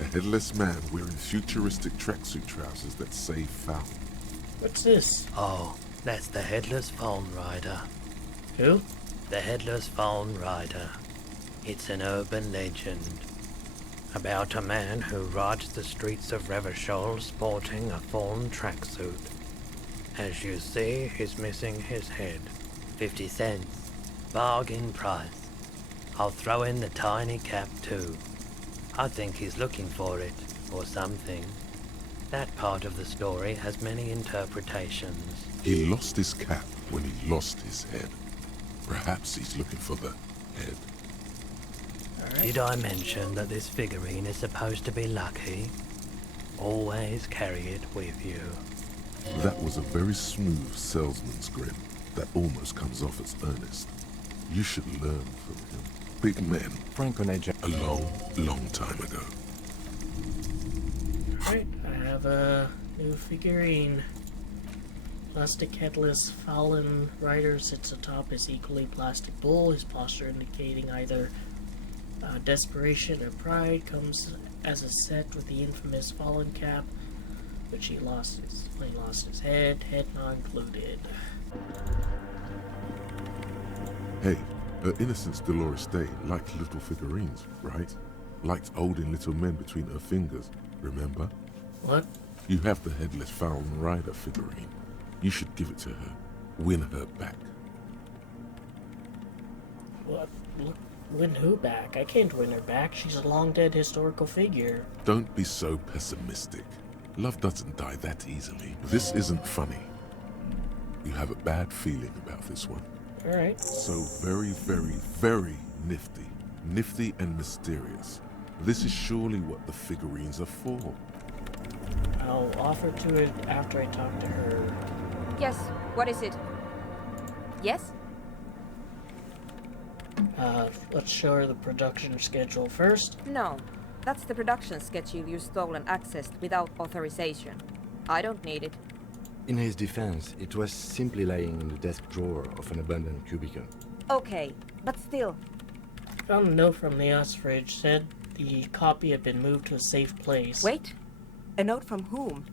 A headless man wearing futuristic tracksuit trousers that say foul. What's this? Oh, that's the Headless Phone Rider. Who? The Headless Phone Rider. It's an urban legend about a man who rides the streets of Revachol sporting a fawn tracksuit. As you see, he's missing his head. 50 cents. Bargain price. I'll throw in the tiny cap too. I think he's looking for it, or something. That part of the story has many interpretations. He lost his cap when he lost his head. Perhaps he's looking for the head. Right. Did I mention that this figurine is supposed to be lucky? Always carry it with you. That was a very smooth salesman's grin that almost comes off as earnest. You should learn from him. Big men. Frank and AJ. A long, long time ago. Alright, I have a new figurine. Plastic headless Fallen Rider sits atop his equally plastic bull, his posture indicating either desperation or pride. Comes as a set with the infamous Fallen cap, which he lost when he lost his head not included. Hey, her Innocence Dolores Day liked little figurines, right? Liked holding little men between her fingers, remember? What? You have the Headless Fallen Rider figurine. You should give it to her. Win her back. What? Win who back? I can't win her back. She's a long-dead historical figure. Don't be so pessimistic. Love doesn't die that easily. This isn't funny. You have a bad feeling about this one. Alright. So very, very, very nifty. Nifty and mysterious. This is surely what the figurines are for. I'll offer to it after I talk to her. Yes, what is it? Yes? Let's show her the production schedule first. No, that's the production schedule you stole and accessed without authorization. I don't need it. In his defense, it was simply lying in the desk drawer of an abandoned cubicle. Okay, but still. Found a note from the ice fridge. Said the copy had been moved to a safe place. Wait, a note from whom?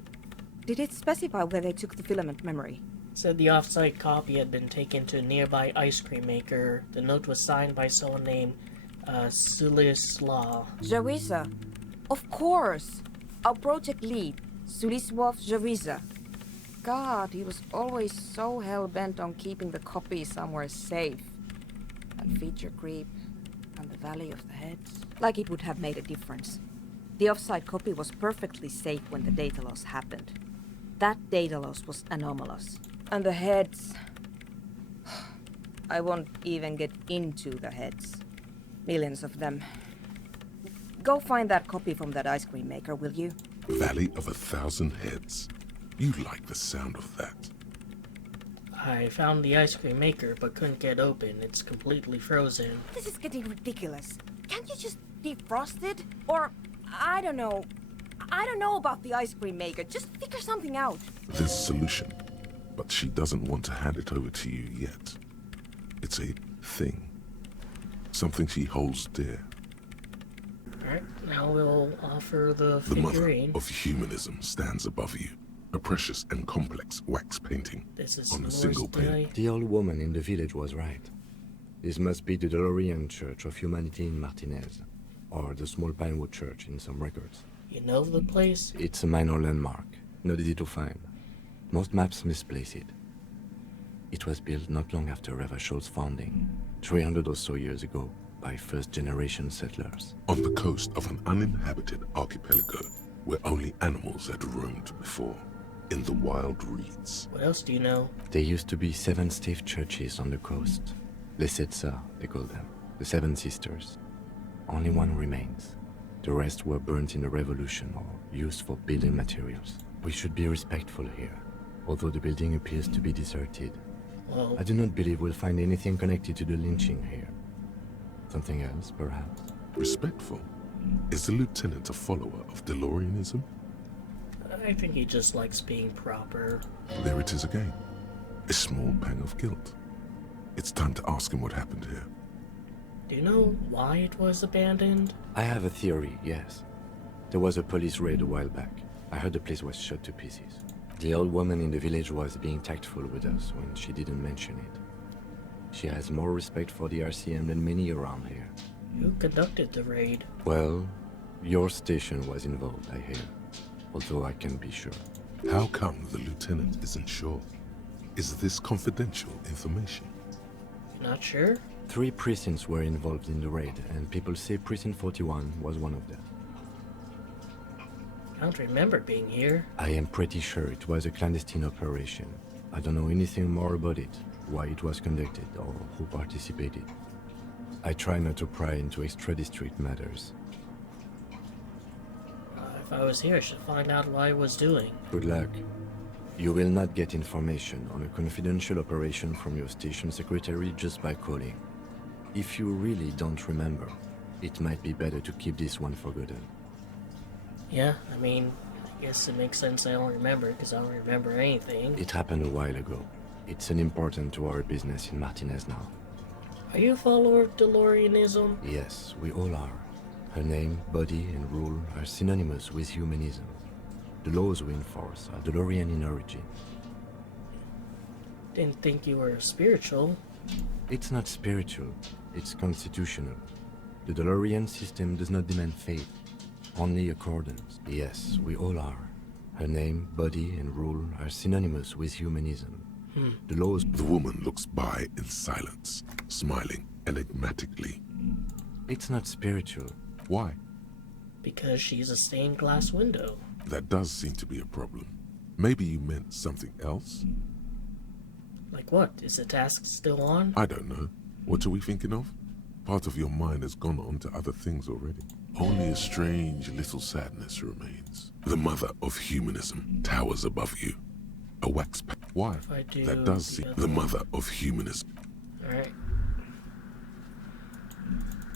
Did it specify where they took the filament memory? Said the off-site copy had been taken to a nearby ice cream maker. The note was signed by someone named Sulislaw. Jawiza. Of course! Our project lead, Sulisław Jawiza. God, he was always so hell-bent on keeping the copy somewhere safe. And feature creep, and the Valley of the Heads. Like it would have made a difference. The off-site copy was perfectly safe when the data loss happened. That data loss was anomalous. And the heads... I won't even get into the heads. Millions of them. Go find that copy from that ice cream maker, will you? Valley of 1,000 Heads. You like the sound of that. I found the ice cream maker, but couldn't get open. It's completely frozen. This is getting ridiculous. Can't you just defrost it? Or, I don't know. I don't know about the ice cream maker. Just figure something out. There's a solution, but she doesn't want to hand it over to you yet. It's a thing. Something she holds dear. Alright, now we'll offer the The mother figurine. of humanism stands above you. A precious and complex wax painting This is on a Lord's single Day. pane. The old woman in the village was right. This must be the DeLorean Church of Humanity in Martinez, or the small Pinewood Church in some records. You know the place? It's a minor landmark, not easy to find. Most maps misplace it. It was built not long after Revachol's founding, 300 or so years ago, by first-generation settlers. On the coast of an uninhabited archipelago where only animals had roamed before, in the wild reeds. What else do you know? There used to be 7 stave churches on the coast. Les Setsa, they call them. The 7 Sisters. Only one remains. The rest were burnt in the revolution or used for building materials. We should be respectful here, although the building appears to be deserted. Well, I do not believe we'll find anything connected to the lynching here. Something else, perhaps? Respectful? Is the lieutenant a follower of DeLoreanism? I think he just likes being proper. There it is again. A small pang of guilt. It's time to ask him what happened here. Do you know why it was abandoned? I have a theory, yes. There was a police raid a while back. I heard the place was shot to pieces. The old woman in the village was being tactful with us when she didn't mention it. She has more respect for the RCM than many around here. Who conducted the raid? Well, your station was involved, I hear. Although I can't be sure. How come the lieutenant isn't sure? Is this confidential information? Not sure? 3 precincts were involved in the raid, and people say Precinct 41 was one of them. I don't remember being here. I am pretty sure it was a clandestine operation. I don't know anything more about it, why it was conducted, or who participated. I try not to pry into extra-district matters. If I was here, I should find out what I was doing. Good luck. You will not get information on a confidential operation from your station secretary just by calling. If you really don't remember, it might be better to keep this one forgotten. Yeah, I mean, I guess it makes sense I don't remember, because I don't remember anything. It happened a while ago. It's unimportant to our business in Martinez now. Are you a follower of DeLoreanism? Yes, we all are. Her name, body, and rule are synonymous with humanism. The laws we enforce are DeLorean in origin. Didn't think you were spiritual. It's not spiritual, it's constitutional. The DeLorean system does not demand faith, only accordance. Yes, we all are. Her name, body, and rule are synonymous with humanism. The laws... The woman looks by in silence, smiling enigmatically. It's not spiritual. Why? Because she's a stained glass window. That does seem to be a problem. Maybe you meant something else? Like what? Is the task still on? I don't know. What are we thinking of? Part of your mind has gone on to other things already. Only a strange little sadness remains. The mother of humanism towers above you. A wax pack. Why? If I do That does seem the mother of humanism. Alright.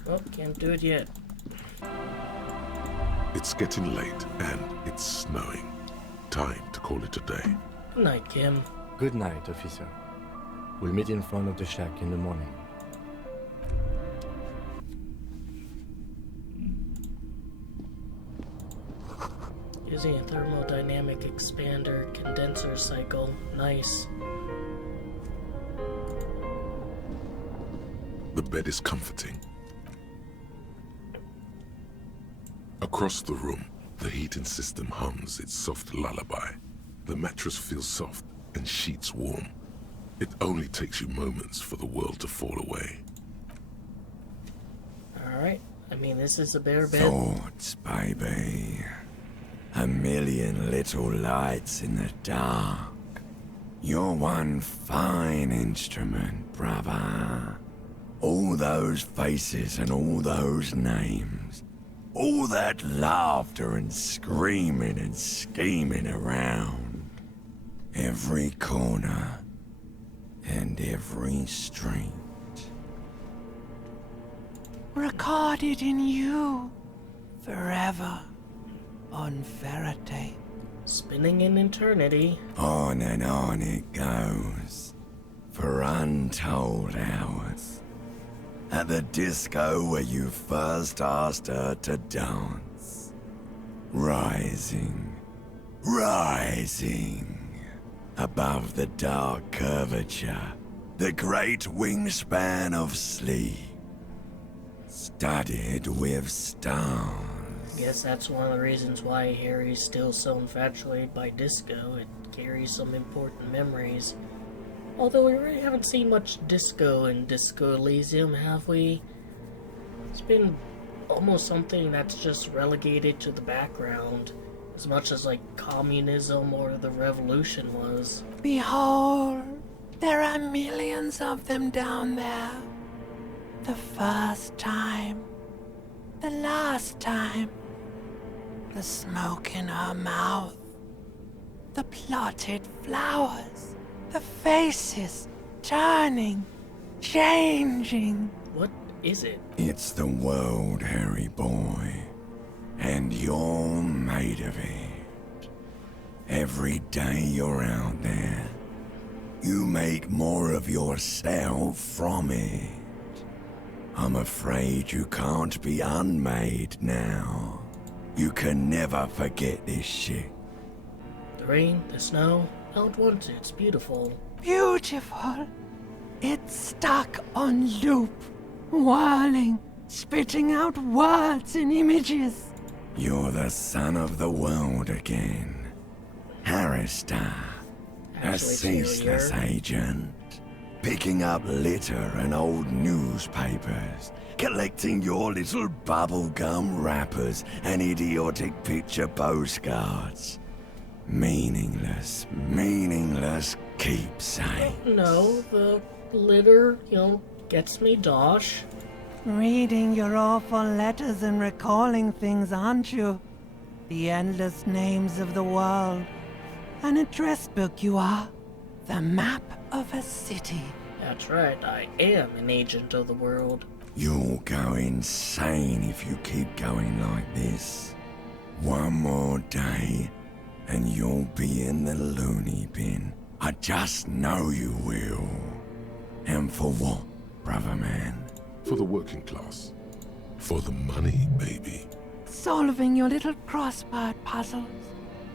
Well, can't do it yet. It's getting late and it's snowing. Time to call it a day. Good night, Kim. Good night, officer. We'll meet in front of the shack in the morning. Using a thermodynamic expander condenser cycle. Nice. The bed is comforting. Across the room, the heating system hums its soft lullaby. The mattress feels soft and sheets warm. It only takes you moments for the world to fall away. Alright. I mean, this is a bare bed. Thoughts, baby. A million little lights in the dark. You're one fine instrument, brother. All those faces and all those names. All that laughter and screaming and scheming around. Every corner. and every street. Recorded in you, forever, on Faraday. Spinning in eternity. On and on it goes, for untold hours. At the disco where you first asked her to dance. Rising, rising, above the dark curvature, the great wingspan of sleep, studded with stars. Guess that's one of the reasons why Harry's still so infatuated by disco. It carries some important memories. Although we really haven't seen much disco in Disco Elysium, have we? It's been almost something that's just relegated to the background, as much as like communism or the revolution was. Behold, there are millions of them down there. The first time, the last time, the smoke in her mouth, the plotted flowers, the faces turning, changing. What is it? It's the world, Harry boy, and you're made of it. Every day you're out there, you make more of yourself from it. I'm afraid you can't be unmade now. You can never forget this shit. The rain, the snow, I don't want it. It's beautiful. Beautiful. It's stuck on loop, whirling, spitting out words and images. You're the son of the world again. Harrister, a ceaseless agent. Picking up litter and old newspapers, collecting your little bubblegum wrappers and idiotic picture postcards. Meaningless, meaningless keepsake. No, the litter, gets me dosh. Reading your awful letters and recalling things, aren't you? The endless names of the world. An address book you are. The map of a city. That's right, I am an agent of the world. You'll go insane if you keep going like this. One more day, and you'll be in the loony bin. I just know you will. And for what, brother man? For the working class. For the money, baby. Solving your little crossword puzzles.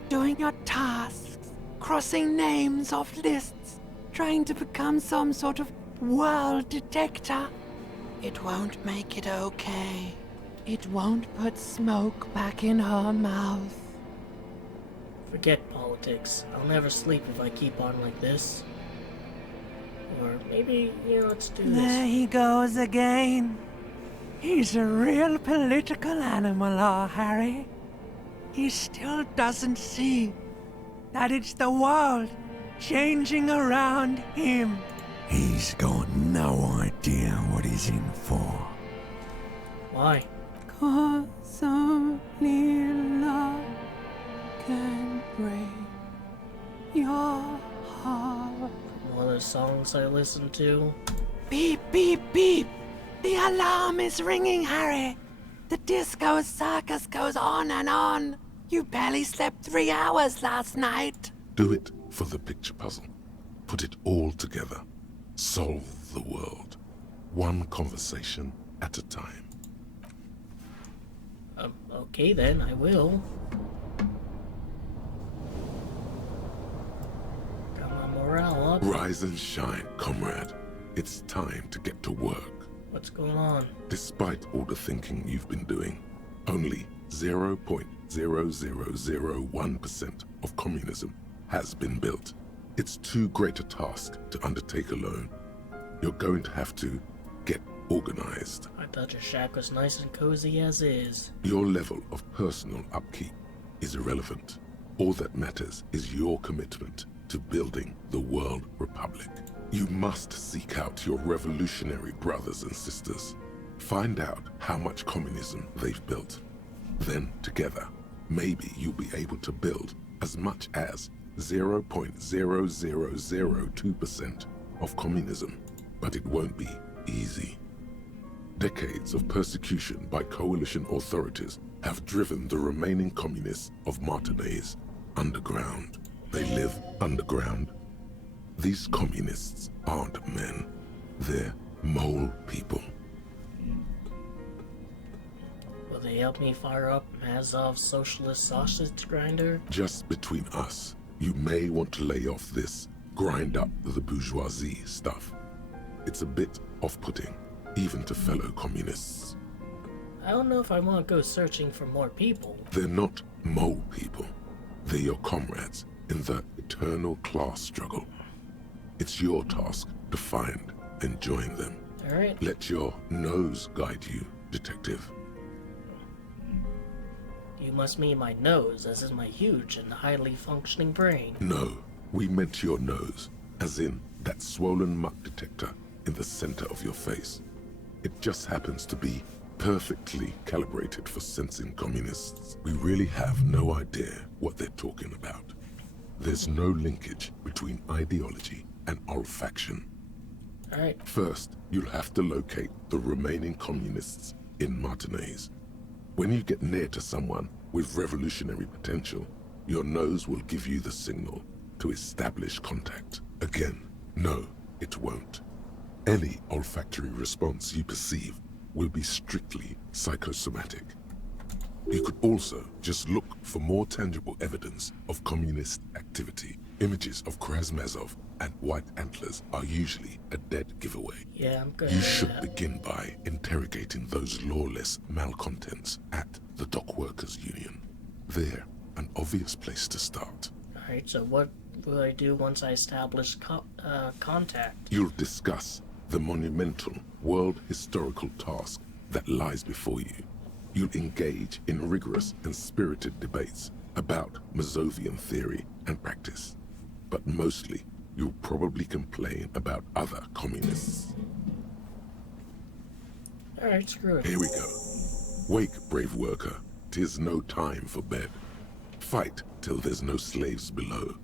Doing your tasks. Crossing names off lists. Trying to become some sort of world detector. It won't make it okay. It won't put smoke back in her mouth. Forget politics. I'll never sleep if I keep on like this. Or maybe, let's do this. There he goes again. He's a real political animal, our Harry. He still doesn't see that it's the world changing around him. He's got no idea what he's in for. Why? 'Cause only love can break your heart. One of the songs I listen to. Beep, beep, beep. The alarm is ringing, Harry. The disco circus goes on and on. You barely slept 3 hours last night. Do it for the picture puzzle. Put it all together. Solve the world. One conversation at a time. Okay then, I will. Got my morale up. Rise and shine, comrade. It's time to get to work. What's going on? Despite all the thinking you've been doing, only 0.0001% of communism has been built. It's too great a task to undertake alone. You're going to have to get organized. I thought your shack was nice and cozy as is. Your level of personal upkeep is irrelevant. All that matters is your commitment to building the World Republic. You must seek out your revolutionary brothers and sisters. Find out how much communism they've built. Then, together, maybe you'll be able to build as much as 0.0002% of communism, but it won't be easy. Decades of persecution by coalition authorities have driven the remaining communists of Martinaise underground. They live underground. These communists aren't men. They're mole people. Will they help me fire up Mazov's socialist sausage grinder? Just between us, you may want to lay off this grind up the bourgeoisie stuff. It's a bit off-putting, even to fellow communists. I don't know if I want to go searching for more people. They're not mole people. They're your comrades in the eternal class struggle. It's your task to find and join them. All right. Let your nose guide you, detective. You must mean my nose, as in my huge and highly functioning brain. No, we meant your nose, as in that swollen muck detector in the center of your face. It just happens to be perfectly calibrated for sensing communists. We really have no idea what they're talking about. There's no linkage between ideology and olfaction. All right. First, you'll have to locate the remaining communists in Martinaise. When you get near to someone with revolutionary potential, your nose will give you the signal to establish contact. Again, no, it won't. Any olfactory response you perceive will be strictly psychosomatic. You could also just look for more tangible evidence of communist activity. Images of Krasmazov and white antlers are usually a dead giveaway. Yeah, I'm good. You should begin by interrogating those lawless malcontents at the Dock Workers Union. They're an obvious place to start. Alright, so what will I do once I establish contact? You'll discuss the monumental world historical task that lies before you. You'll engage in rigorous and spirited debates about Mazovian theory and practice. But mostly, you'll probably complain about other communists. Alright, screw it. Here we go. Wake, brave worker. 'Tis no time for bed. Fight till there's no slaves below,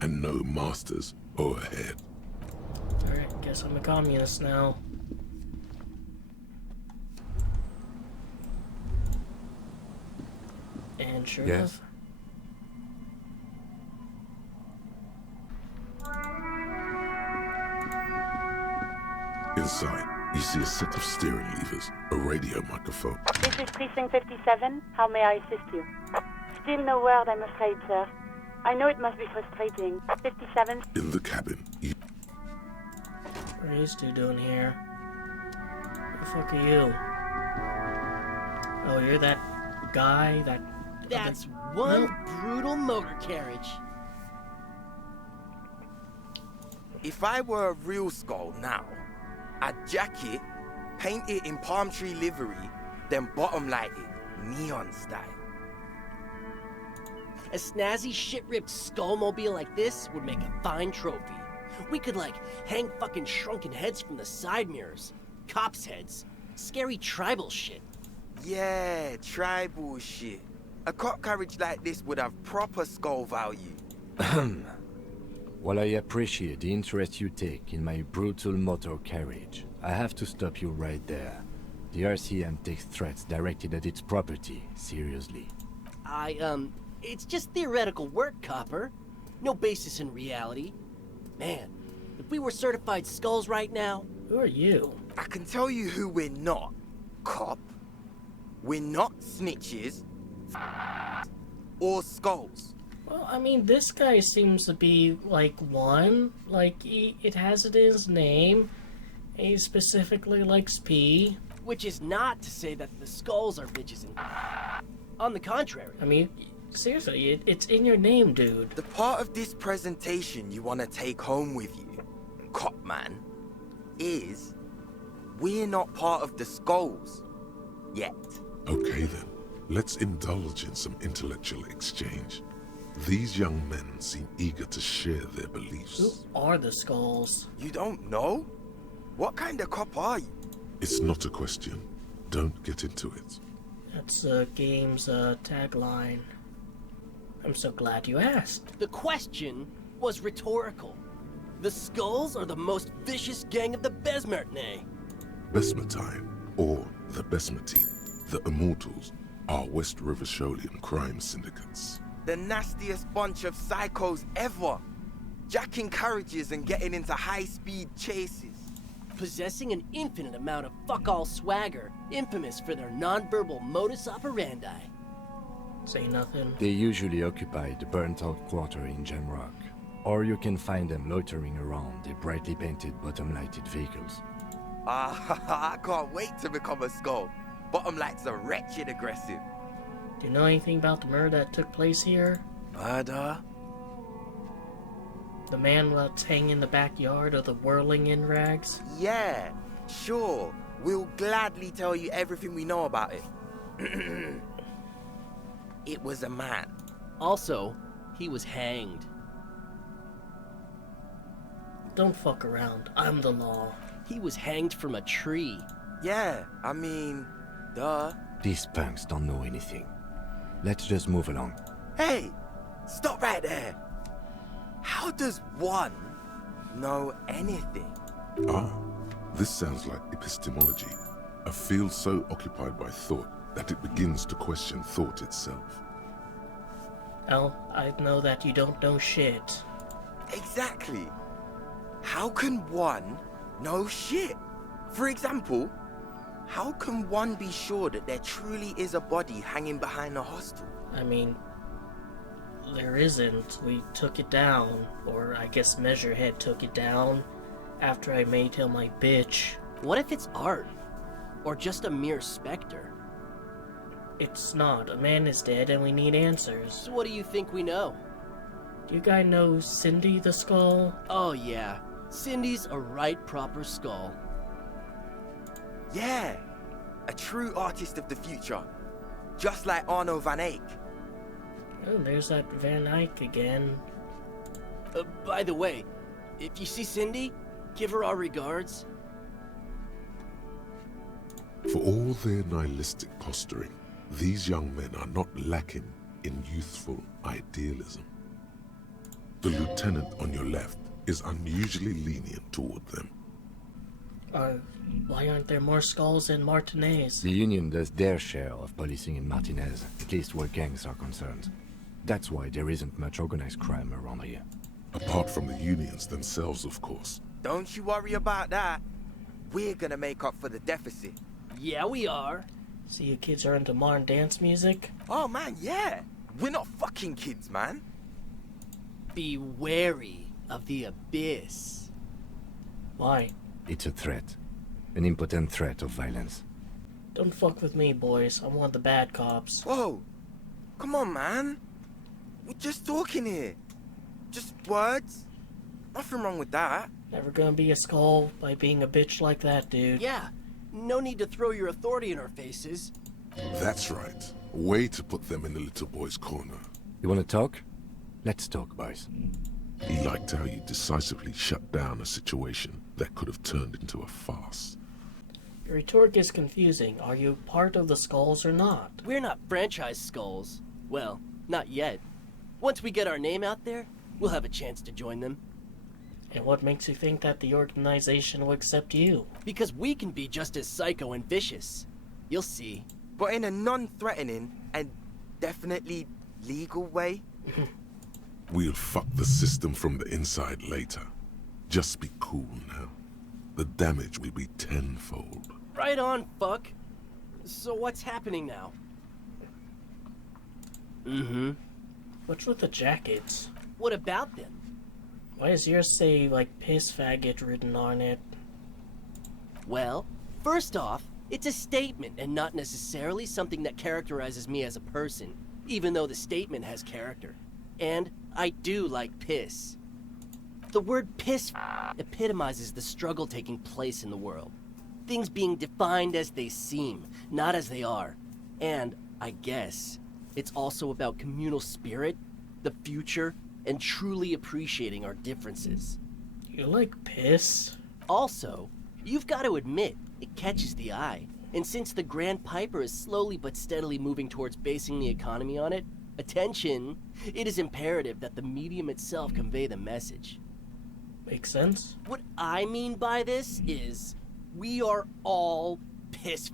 and no masters o'erhead. Alright, guess I'm a communist now. And sure Yes. enough. Inside, you see a set of steering levers, a radio microphone. This is Precinct 57. How may I assist you? Still no word, I'm afraid, sir. I know it must be frustrating. 57. In the cabin, you... What are these two doing here? Who the fuck are you? Oh, you're that guy, that... That's one brutal motor carriage. If I were a real skull now, I'd jack it, paint it in palm tree livery, then bottom light it, neon style. A snazzy shit-ripped skullmobile like this would make a fine trophy. We could, like, hang fucking shrunken heads from the side mirrors. Cops' heads. Scary tribal shit. Yeah, tribal shit. A cop carriage like this would have proper skull value. While I appreciate the interest you take in my brutal motor carriage, I have to stop you right there. The RCM takes threats directed at its property seriously. It's just theoretical work, Copper. No basis in reality. Man, if we were certified skulls right now... Who are you? I can tell you who we're not, cop. We're not snitches or skulls. Well, I mean, this guy seems to be, like, one. Like, it has it in his name. He specifically likes pee. Which is not to say that the skulls are bitches and... On the contrary. I mean, seriously, it's in your name, dude. The part of this presentation you want to take home with you, cop man, is we're not part of the skulls yet. Okay then, let's indulge in some intellectual exchange. These young men seem eager to share their beliefs. Who are the skulls? You don't know? What kind of cop are you? It's not a question. Don't get into it. That's the game's tagline. I'm so glad you asked. The question was rhetorical. The Skulls are the most vicious gang of the Besmertne. Besmertine, or the Besmertine, the Immortals, are West Riverdolian crime syndicates. The nastiest bunch of psychos ever. Jacking carriages and getting into high-speed chases. Possessing an infinite amount of fuck-all swagger, infamous for their non-verbal modus operandi. Say nothing. They usually occupy the burnt-out quarter in Jamrock, or you can find them loitering around their brightly painted bottom-lighted vehicles. I can't wait to become a skull. Bottom lights are wretched aggressive. Do you know anything about the murder that took place here? Murder? The man that's hanging in the backyard of the whirling in rags? Yeah, sure. We'll gladly tell you everything we know about it. It was a man. Also, he was hanged. Don't fuck around. I'm the law. He was hanged from a tree. Yeah, I mean, duh. These punks don't know anything. Let's just move along. Hey, stop right there. How does one know anything? Ah, this sounds like epistemology, a field so occupied by thought that it begins to question thought itself. Well, I know that you don't know shit. Exactly. How can one know shit? For example, how can one be sure that there truly is a body hanging behind a hostel? I mean, there isn't. We took it down, or I guess Measurehead took it down after I made him my bitch. What if it's art? Or just a mere specter? It's not. A man is dead and we need answers. So what do you think we know? Do you guys know Cindy the Skull? Oh yeah, Cindy's a right proper skull. Yeah, a true artist of the future. Just like Arno van Eyck. Oh, there's that Van Eyck again. By the way, if you see Cindy, give her our regards. For all their nihilistic posturing, these young men are not lacking in youthful idealism. The lieutenant on your left is unusually lenient toward them. Why aren't there more skulls in Martinez? The Union does their share of policing in Martinez, at least where gangs are concerned. That's why there isn't much organized crime around here. Apart from the unions themselves, of course. Don't you worry about that. We're gonna make up for the deficit. Yeah, we are. See, you kids are into modern dance music? Oh man, yeah. We're not fucking kids, man. Be wary of the abyss. Why? It's a threat. An impotent threat of violence. Don't fuck with me, boys. I'm one of the bad cops. Whoa. Come on, man. We're just talking here. Just words. Nothing wrong with that. Never gonna be a skull by being a bitch like that, dude. Yeah. No need to throw your authority in our faces. That's right. Way to put them in the little boy's corner. You wanna talk? Let's talk, boys. He liked how you decisively shut down a situation that could have turned into a farce. Your rhetoric is confusing. Are you part of the Skulls or not? We're not franchise skulls. Well, not yet. Once we get our name out there, we'll have a chance to join them. And what makes you think that the organization will accept you? Because we can be just as psycho and vicious. You'll see. But in a non-threatening and definitely legal way. We'll fuck the system from the inside later. Just be cool now. The damage will be tenfold. Right on, fuck. So what's happening now? What's with the jackets? What about them? Why does yours say, like, piss faggot written on it? Well, first off, it's a statement and not necessarily something that characterizes me as a person, even though the statement has character. And I do like piss. The word piss epitomizes the struggle taking place in the world. Things being defined as they seem, not as they are. And, I guess, it's also about communal spirit, the future, and truly appreciating our differences. You like piss? Also, you've got to admit, it catches the eye. And since the Grand Piper is slowly but steadily moving towards basing the economy on it, attention, it is imperative that the medium itself convey the message. Makes sense. What I mean by this is, we are all pissed,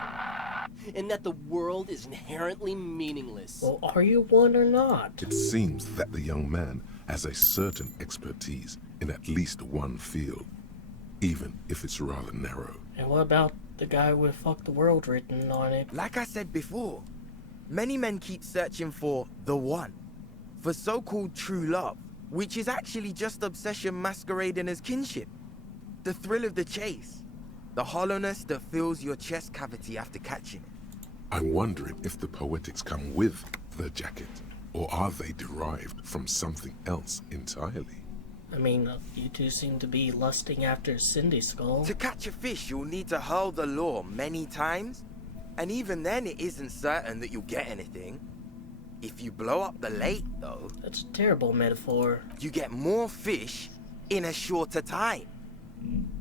and that the world is inherently meaningless. Well, are you one or not? It seems that the young man has a certain expertise in at least one field, even if it's rather narrow. And what about the guy with "fuck the world" written on it? Like I said before, many men keep searching for the one, for so-called true love, which is actually just obsession masquerading as kinship. The thrill of the chase, the hollowness that fills your chest cavity after catching it. I'm wondering if the poetics come with the jacket, or are they derived from something else entirely? I mean, you two seem to be lusting after Cindy's skull. To catch a fish, you'll need to hurl the lure many times, and even then it isn't certain that you'll get anything. If you blow up the lake, though... That's a terrible metaphor. You get more fish in a shorter time.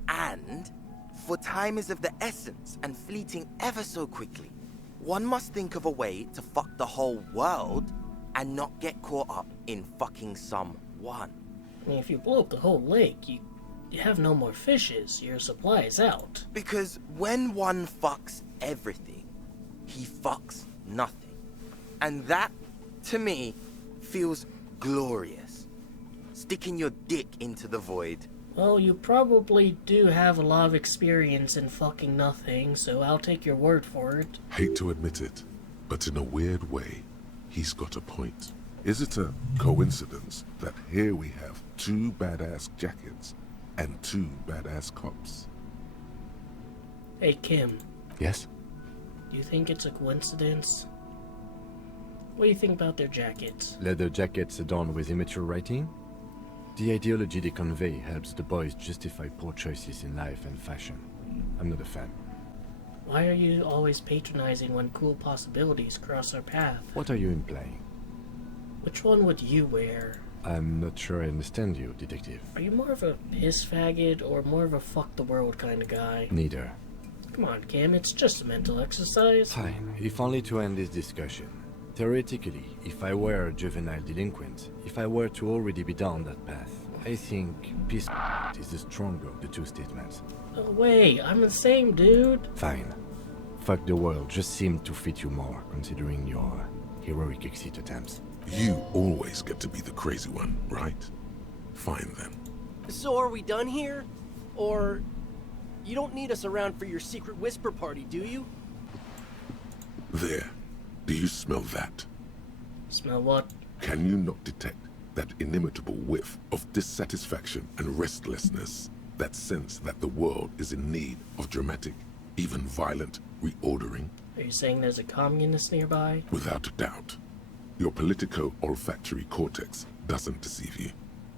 And, for time is of the essence and fleeting ever so quickly, one must think of a way to fuck the whole world and not get caught up in fucking someone. I mean, if you blow up the whole lake, you have no more fishes. Your supply is out. Because when one fucks everything, he fucks nothing. And that, to me, feels glorious. Sticking your dick into the void. Well, you probably do have a lot of experience in fucking nothing, so I'll take your word for it. Hate to admit it, but in a weird way, he's got a point. Is it a coincidence that here we have 2 badass jackets and 2 badass cops? Hey, Kim. Yes? Do you think it's a coincidence? What do you think about their jackets? Leather jackets adorned with immature writing? The ideology they convey helps the boys justify poor choices in life and fashion. I'm not a fan. Why are you always patronizing when cool possibilities cross our path? What are you implying? Which one would you wear? I'm not sure I understand you, detective. Are you more of a piss faggot or more of a fuck the world kind of guy? Neither. Come on, Kim, it's just a mental exercise. Fine, if only to end this discussion. Theoretically, if I were a juvenile delinquent, if I were to already be down that path, I think peace is the stronger of the 2 statements. No way, I'm the same, dude. Fine. Fuck the world just seemed to fit you more, considering your heroic exit attempts. You always get to be the crazy one, right? Fine then. So are we done here? Or... you don't need us around for your secret whisper party, do you? There. Do you smell that? Smell what? Can you not detect that inimitable whiff of dissatisfaction and restlessness? That sense that the world is in need of dramatic, even violent, reordering? Are you saying there's a communist nearby? Without a doubt. Your politico-olfactory cortex doesn't deceive you.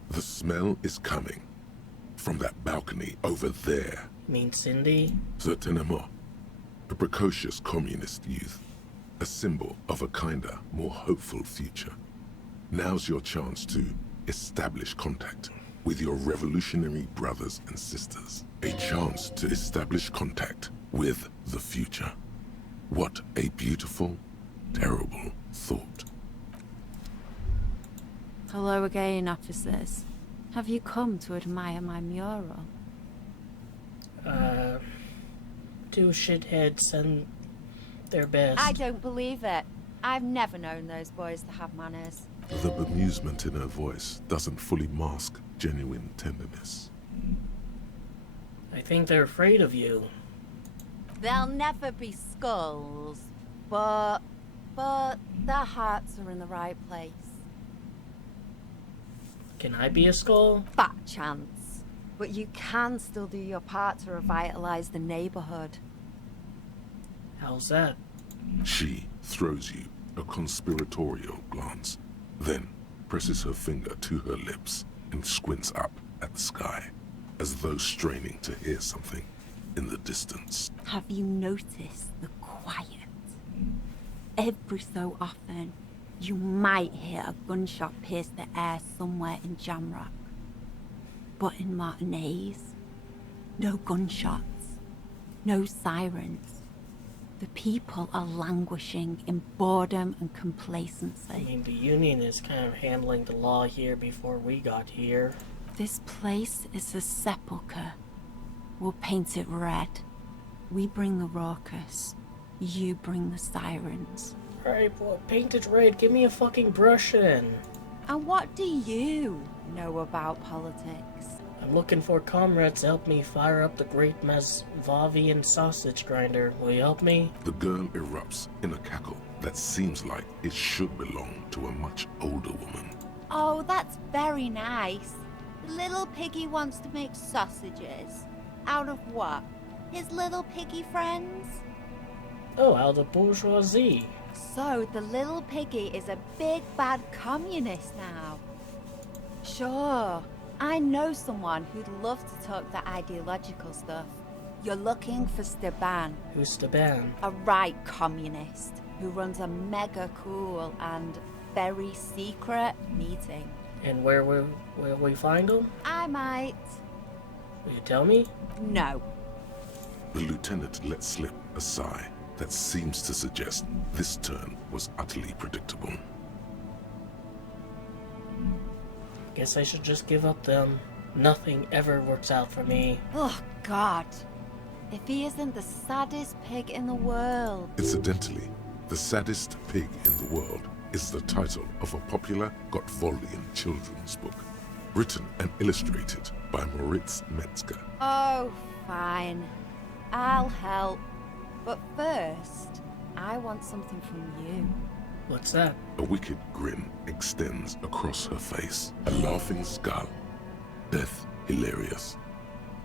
The smell is coming from that balcony over there. You mean Cindy? Certainement. A precocious communist youth. A symbol of a kinder, more hopeful future. Now's your chance to establish contact with your revolutionary brothers and sisters. A chance to establish contact with the future. What a beautiful, terrible thought. Hello again, officers. Have you come to admire my mural? 2 shitheads send their best. I don't believe it. I've never known those boys to have manners. The bemusement in her voice doesn't fully mask genuine tenderness. I think they're afraid of you. They'll never be skulls, but their hearts are in the right place. Can I be a skull? Fat chance. But you can still do your part to revitalize the neighborhood. How's that? She throws you a conspiratorial glance, then presses her finger to her lips and squints up at the sky, as though straining to hear something in the distance. Have you noticed the quiet? Every so often, you might hear a gunshot pierce the air somewhere in Jamrock. But in Martinez, no gunshots, no sirens. The people are languishing in boredom and complacency. I mean, the Union is kind of handling the law here before we got here. This place is a sepulchre. We'll paint it red. We bring the raucous. You bring the sirens. Alright, well, paint it red. Give me a fucking brush then. And what do you know about politics? I'm looking for comrades to help me fire up the great Mazvavian sausage grinder. Will you help me? The girl erupts in a cackle that seems like it should belong to a much older woman. Oh, that's very nice. The little piggy wants to make sausages. Out of what? His little piggy friends? Oh, out of the bourgeoisie. So the little piggy is a big bad communist now. Sure, I know someone who'd love to talk the ideological stuff. You're looking for Steban. Who's Steban? A right communist who runs a mega cool and very secret meeting. And where will we find him? I might. Will you tell me? No. The lieutenant let slip a sigh that seems to suggest this turn was utterly predictable. Guess I should just give up then. Nothing ever works out for me. Oh, God. If he isn't the saddest pig in the world. Incidentally, the saddest pig in the world is the title of a popular Gottwaldian children's book, written and illustrated by Moritz Metzger. Oh, fine. I'll help. But first, I want something from you. What's that? A wicked grin extends across her face, a laughing skull. Death hilarious.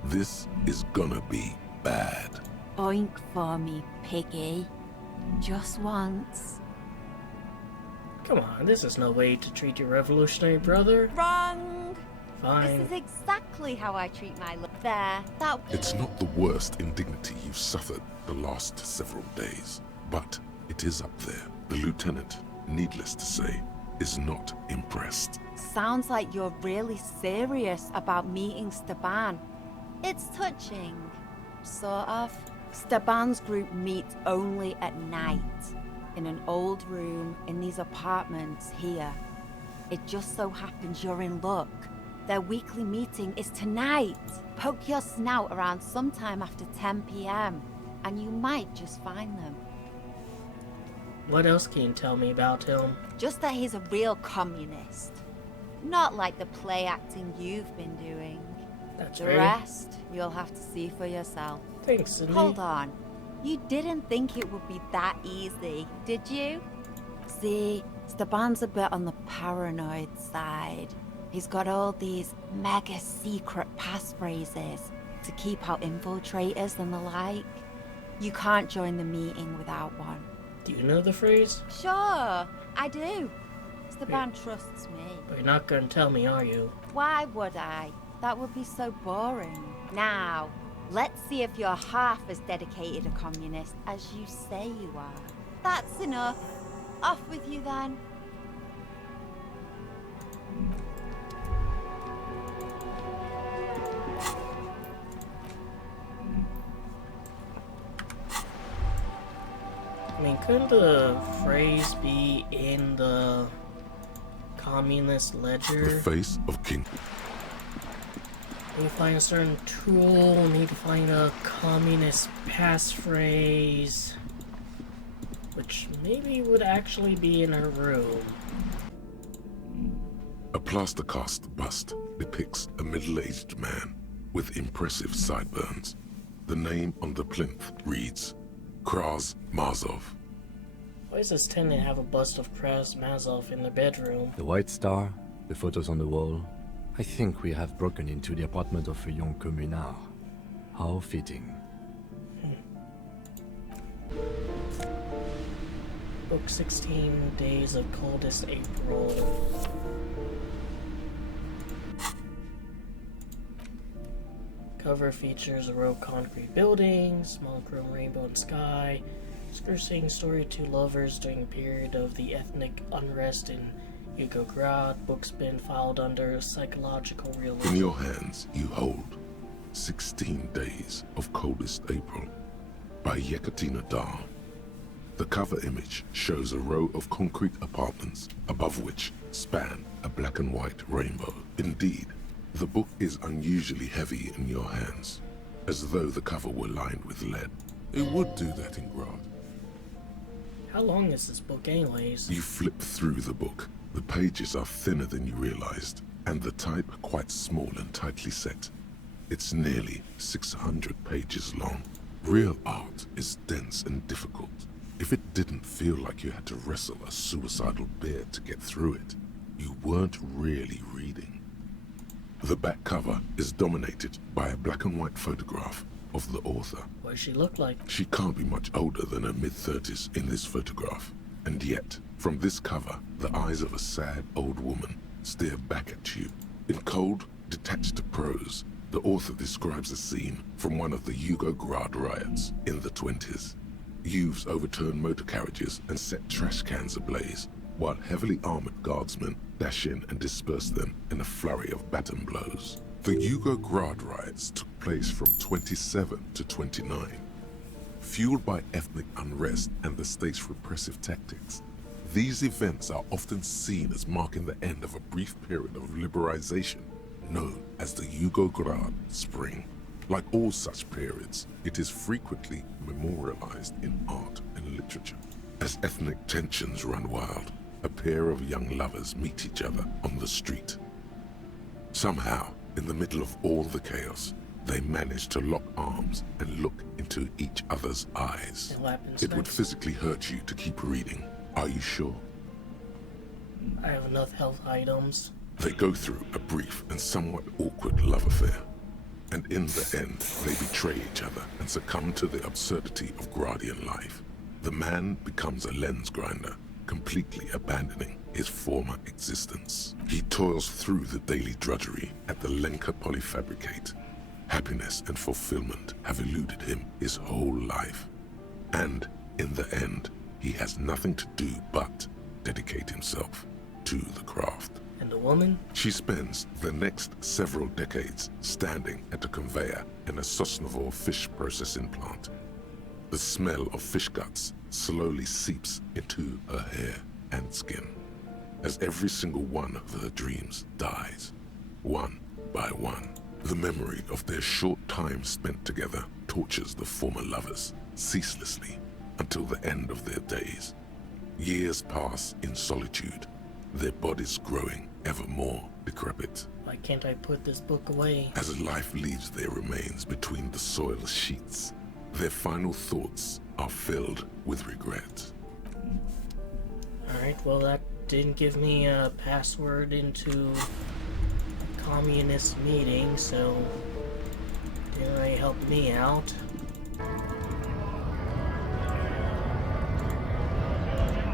This is gonna be bad. Oink for me, piggy. Just once. Come on, this is no way to treat your revolutionary brother. Wrong! Fine. This is exactly how I treat my look. There, that... It's not the worst indignity you've suffered the last several days, but it is up there. The lieutenant, needless to say, is not impressed. Sounds like you're really serious about meeting Steban. It's touching. Sort of. Steban's group meets only at night. In an old room in these apartments here. It just so happens you're in luck. Their weekly meeting is tonight. Poke your snout around sometime after 10 p.m. and you might just find them. What else can you tell me about him? Just that he's a real communist. Not like the play acting you've been doing. That's the right. rest, you'll have to see for yourself. Thanks, Sydney. Hold on. You didn't think it would be that easy, did you? See, Steban's a bit on the paranoid side. He's got all these mega secret passphrases to keep out infiltrators and the like. You can't join the meeting without one. Do you know the phrase? Sure, I do. Steban trusts me. But you're not gonna tell me, are you? Why would I? That would be so boring. Now, let's see if you're half as dedicated a communist as you say you are. That's enough. Off with you then. I mean, couldn't the phrase be in the communist ledger? The face of King. Need to find a certain tool, need to find a communist passphrase, which maybe would actually be in her room. A plaster cast bust depicts a middle-aged man with impressive sideburns. The name on the plinth reads Kraz Mazov. Why does this tenant have a bust of Kraz Mazov in their bedroom? The White Star, the photos on the wall. I think we have broken into the apartment of a young communard. How fitting. Book 16 Days of Coldest April. Cover features a row of concrete buildings, monochrome rainbow and sky. Screeching story of two lovers during a period of the ethnic unrest in Yugograd. Book's been filed under psychological realism. In your hands, you hold 16 Days of Coldest April by Yekaterina Dar. The cover image shows a row of concrete apartments above which span a black and white rainbow. Indeed, The book is unusually heavy in your hands, as though the cover were lined with lead. It would do that in Grad. How long is this book anyways? You flip through the book. The pages are thinner than you realized, and the type quite small and tightly set. It's nearly 600 pages long. Real art is dense and difficult. If it didn't feel like you had to wrestle a suicidal bear to get through it, you weren't really reading. The back cover is dominated by a black and white photograph of the author. What does she look like? She can't be much older than her mid-30s in this photograph. And yet, from this cover, the eyes of a sad old woman stare back at you. In cold, detached prose, the author describes a scene from one of the Yugograd riots in the 20s. Youths overturned motor carriages and set trash cans ablaze, while heavily armored guardsmen dash in and disperse them in a flurry of baton blows. The Yugograd riots took place from 27 to 29. Fueled by ethnic unrest and the state's repressive tactics, these events are often seen as marking the end of a brief period of liberalization known as the Yugograd Spring. Like all such periods, it is frequently memorialized in art and literature. As ethnic tensions run wild, a pair of young lovers meet each other on the street. Somehow, in the middle of all the chaos, they manage to lock arms and look into each other's eyes. It would physically hurt you to keep reading. Are you sure? I have enough health items. They go through a brief and somewhat awkward love affair. And in the end, they betray each other and succumb to the absurdity of Gradian life. The man becomes a lens grinder, completely abandoning his former existence. He toils through the daily drudgery at the Lenka Polyfabricate. Happiness and fulfillment have eluded him his whole life. And in the end, he has nothing to do but dedicate himself to the craft. And the woman? She spends the next several decades standing at a conveyor in a Sosnovo fish processing plant. The smell of fish guts slowly seeps into her hair and skin, as every single one of her dreams dies, one by one. The memory of their short time spent together tortures the former lovers ceaselessly until the end of their days. Years pass in solitude, their bodies growing ever more decrepit. Why can't I put this book away? As life leaves their remains between the soil sheets, their final thoughts are filled with regret. Alright, well that didn't give me a password into a communist meeting, so didn't really help me out.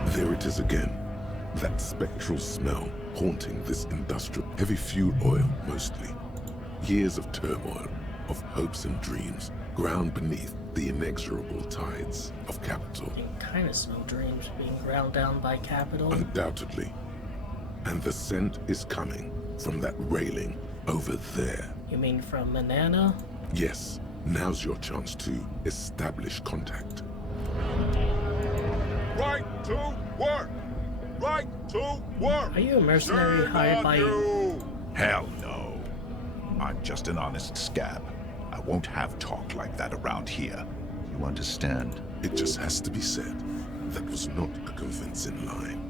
There it is again, that spectral smell haunting this industrial, heavy fuel oil mostly. Years of turmoil, of hopes and dreams, ground beneath the inexorable tides of capital. You kind of smell dreams being ground down by capital. Undoubtedly. And the scent is coming from that railing over there. You mean from Manana? Yes, now's your chance to establish contact. Right to work! Right to work! Are you a mercenary hired by you? Hell no. I'm just an honest scab. I won't have talk like that around here. You understand? It just has to be said. That was not a convincing line.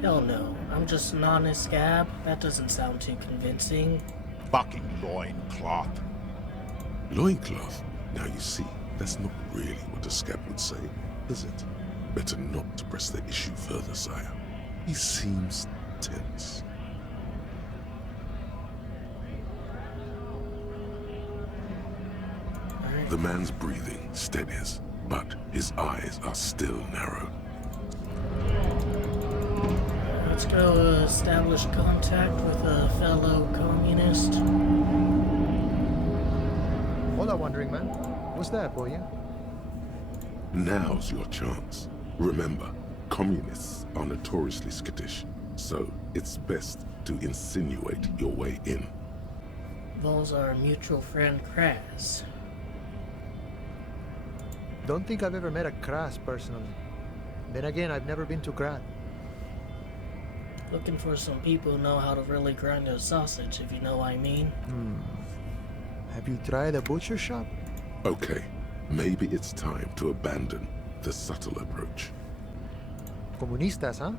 Hell no. I'm just an honest scab. That doesn't sound too convincing. Fucking loincloth. Loincloth? Now you see, that's not really what a scab would say, is it? Better not to press the issue further, sire. He seems tense. The man's breathing steadies, but his eyes are still narrow. Let's go establish contact with a fellow communist. Hola, wandering man. What's that, boy? Now's your chance. Remember, communists are notoriously skittish, so it's best to insinuate your way in. Involves our mutual friend Kraz. Don't think I've ever met a Kras personally. Then again, I've never been to Grad. Looking for some people who know how to really grind a sausage, if you know what I mean. Have you tried a butcher shop? Okay, maybe it's time to abandon the subtle approach. Comunistas, huh?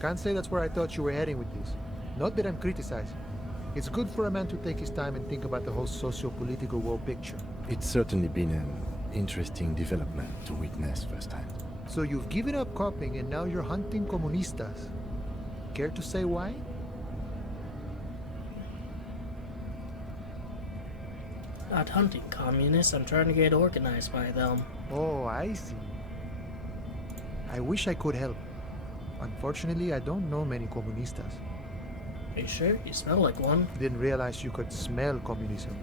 Can't say that's where I thought you were heading with this. Not that I'm criticizing. It's good for a man to take his time and think about the whole socio-political world picture. It's certainly been an interesting development to witness firsthand. So you've given up copying and now you're hunting comunistas. Care to say why? Not hunting communists, I'm trying to get organized by them. Oh, I see. I wish I could help. Unfortunately, I don't know many comunistas. Are you sure? You smell like one. Didn't realize you could smell communism.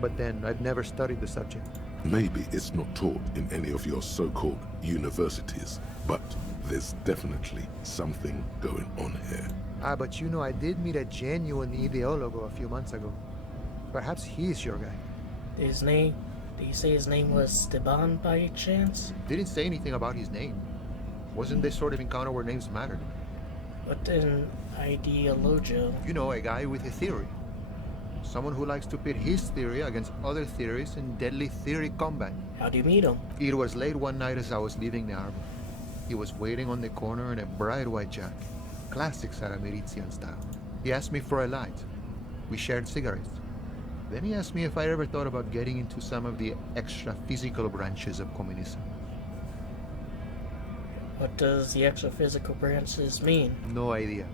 But then, I've never studied the subject. Maybe it's not taught in any of your so-called universities, but there's definitely something going on here. But you know, I did meet a genuine ideologo a few months ago. Perhaps he's your guy. His name? Did you say his name was Esteban by chance? Didn't say anything about his name. Wasn't this sort of encounter where names mattered? What an ideologio? You know, a guy with a theory. Someone who likes to pit his theory against other theories in deadly theory combat. How'd you meet him? It was late one night as I was leaving the harbor. He was waiting on the corner in a bright white jacket. Classic Saramiritian style. He asked me for a light. We shared cigarettes. Then he asked me if I ever thought about getting into some of the extra physical branches of communism. What does the extra physical branches mean? No idea.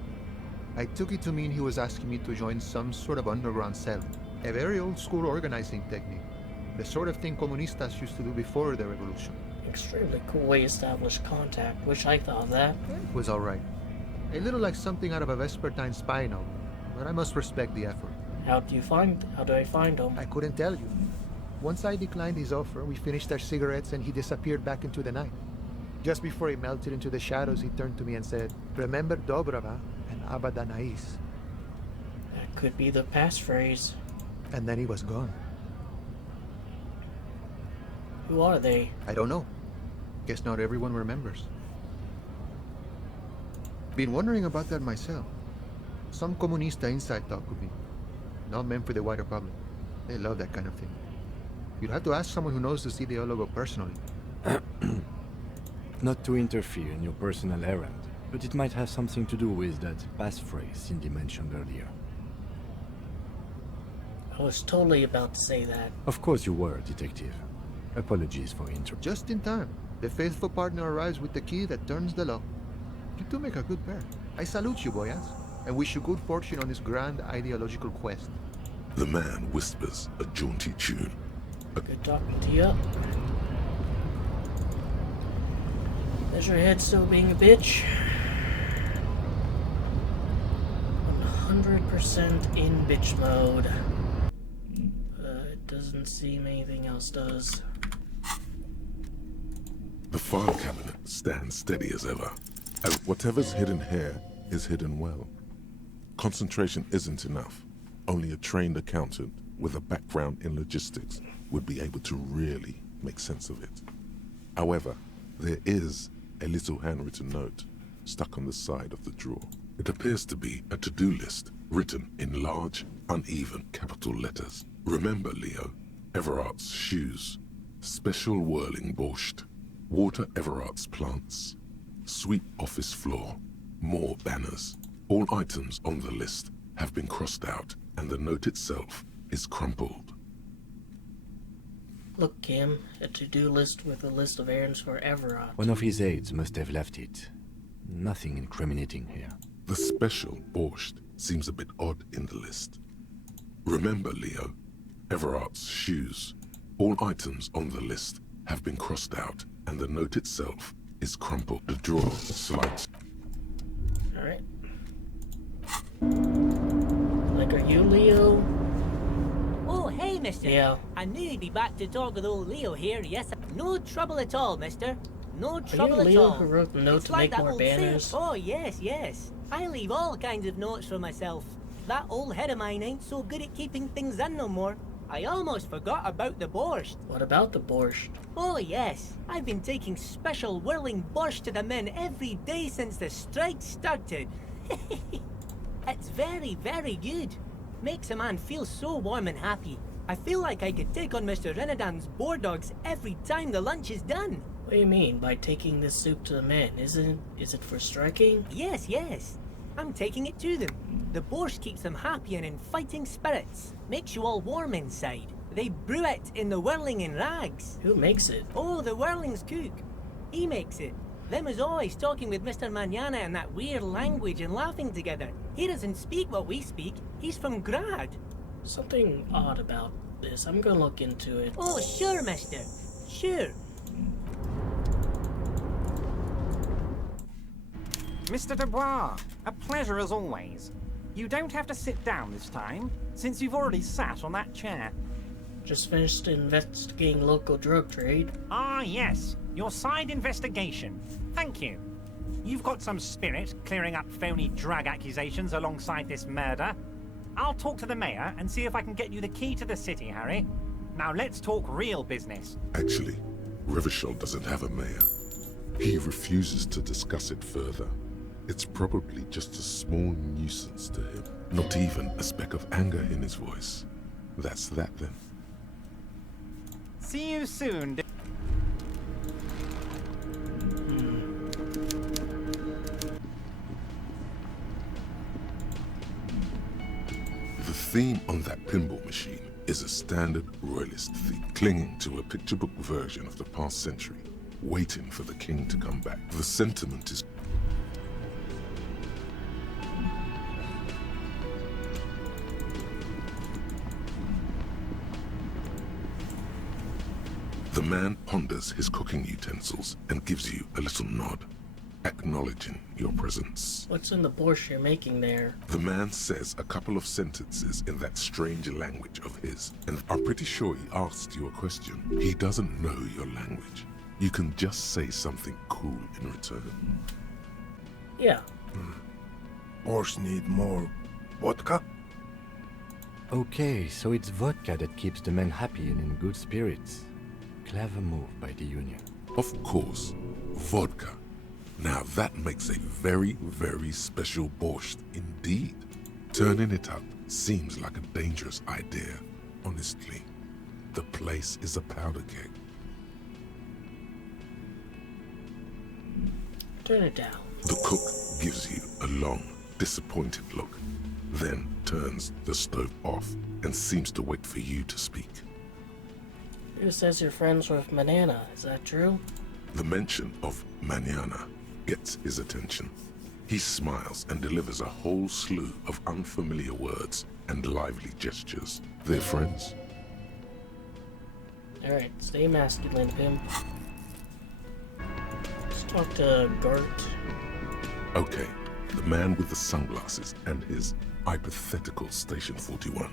I took it to mean he was asking me to join some sort of underground cell. A very old school organizing technique. The sort of thing comunistas used to do before the revolution. Extremely cool way to establish contact. Wish I thought of that. It was alright. A little like something out of a Vespertine spy novel, but I must respect the effort. How do I find him? I couldn't tell you. Once I declined his offer, we finished our cigarettes and he disappeared back into the night. Just before he melted into the shadows, he turned to me and said, "Remember Dobrava and Abadanais." That could be the passphrase. And then he was gone. Who are they? I don't know. Guess not everyone remembers. Been wondering about that myself. Some comunista inside talk with me. Not meant for the wider public. They love that kind of thing. You'd have to ask someone who knows this ideologo personally. Not to interfere in your personal errand, but it might have something to do with that passphrase Cindy mentioned earlier. I was totally about to say that. Of course you were, Detective. Apologies for Just in time. The faithful partner arrives with the key that turns the lock. You two make a good pair. I salute you, boyas, and wish you good fortune on this grand ideological quest. The man whispers a jaunty tune. Good talking to you. Is your head still being a bitch? 100% in bitch mode. It doesn't seem anything else does. The file cabinet stands steady as ever, and whatever's hidden here is hidden well. Concentration isn't enough. Only a trained accountant with a background in logistics would be able to really make sense of it. However, there is a little handwritten note stuck on the side of the drawer. It appears to be a to-do list written in large, uneven capital letters. Remember, Leo, Everart's shoes, special whirling borscht, water Everart's plants, sweep office floor, more banners. All items on the list have been crossed out, and the note itself is crumpled. Look, Kim, a to-do list with a list of errands for Everard. One of his aides must have left it. Nothing incriminating here. The special borscht seems a bit odd in the list. Remember, Leo, Everart's shoes. All items on the list have been crossed out, and the note itself is crumpled. The drawer slides. Alright. Like, are you Leo? Oh, hey, mister. Yeah. I knew you'd be back to talk with old Leo here, yes. No trouble at all, mister. No trouble Are you at Leo all. who wrote the note It's to like make that more old banners? saying. Oh, yes, yes. I leave all kinds of notes for myself. That old head of mine ain't so good at keeping things in no more. I almost forgot about the borscht. What about the borscht? Oh yes, I've been taking special whirling borscht to the men every day since the strike started. It's very, very good. Makes a man feel so warm and happy. I feel like I could take on Mr. Renadan's boar dogs every time the lunch is done. What do you mean by taking this soup to the men? Is it for striking? Yes, yes. I'm taking it to them. The borscht keeps them happy and in fighting spirits. Makes you all warm inside. They brew it in the whirling in rags. Who makes it? Oh, the whirling's cook. He makes it. Them is always talking with Mr. Manana in that weird language and laughing together. He doesn't speak what we speak. He's from Grad. Something odd about this. I'm gonna look into it. Oh, sure, mister. Sure. Mr. Dubois, a pleasure as always. You don't have to sit down this time, since you've already sat on that chair. Just finished investigating local drug trade. Ah, yes. Your side investigation. Thank you. You've got some spirit clearing up phony drug accusations alongside this murder. I'll talk to the mayor and see if I can get you the key to the city, Harry. Now let's talk real business. Actually, Revachol doesn't have a mayor. He refuses to discuss it further. It's probably just a small nuisance to him. Not even a speck of anger in his voice. That's that then. See you soon. The theme on that pinball machine is a standard royalist theme, clinging to a picture book version of the past century, waiting for the king to come back. The sentiment is the man ponders his cooking utensils and gives you a little nod, acknowledging your presence. What's in the borscht you're making there? The man says a couple of sentences in that strange language of his, and I'm pretty sure he asked you a question. He doesn't know your language. You can just say something cool in return. Yeah. Borscht need more vodka? Okay, so it's vodka that keeps the men happy and in good spirits. Clever move by the Union. Of course, vodka. Now that makes a very, very special borscht indeed. Turning it up seems like a dangerous idea, honestly. The place is a powder keg. Turn it down. The cook gives you a long, disappointed look, then turns the stove off and seems to wait for you to speak. Who says you're friends with Manana? Is that true? The mention of Manana gets his attention. He smiles and delivers a whole slew of unfamiliar words and lively gestures. They're friends. Alright, stay masculine, pimp. Let's talk to Gart. Okay, the man with the sunglasses and his hypothetical Station 41.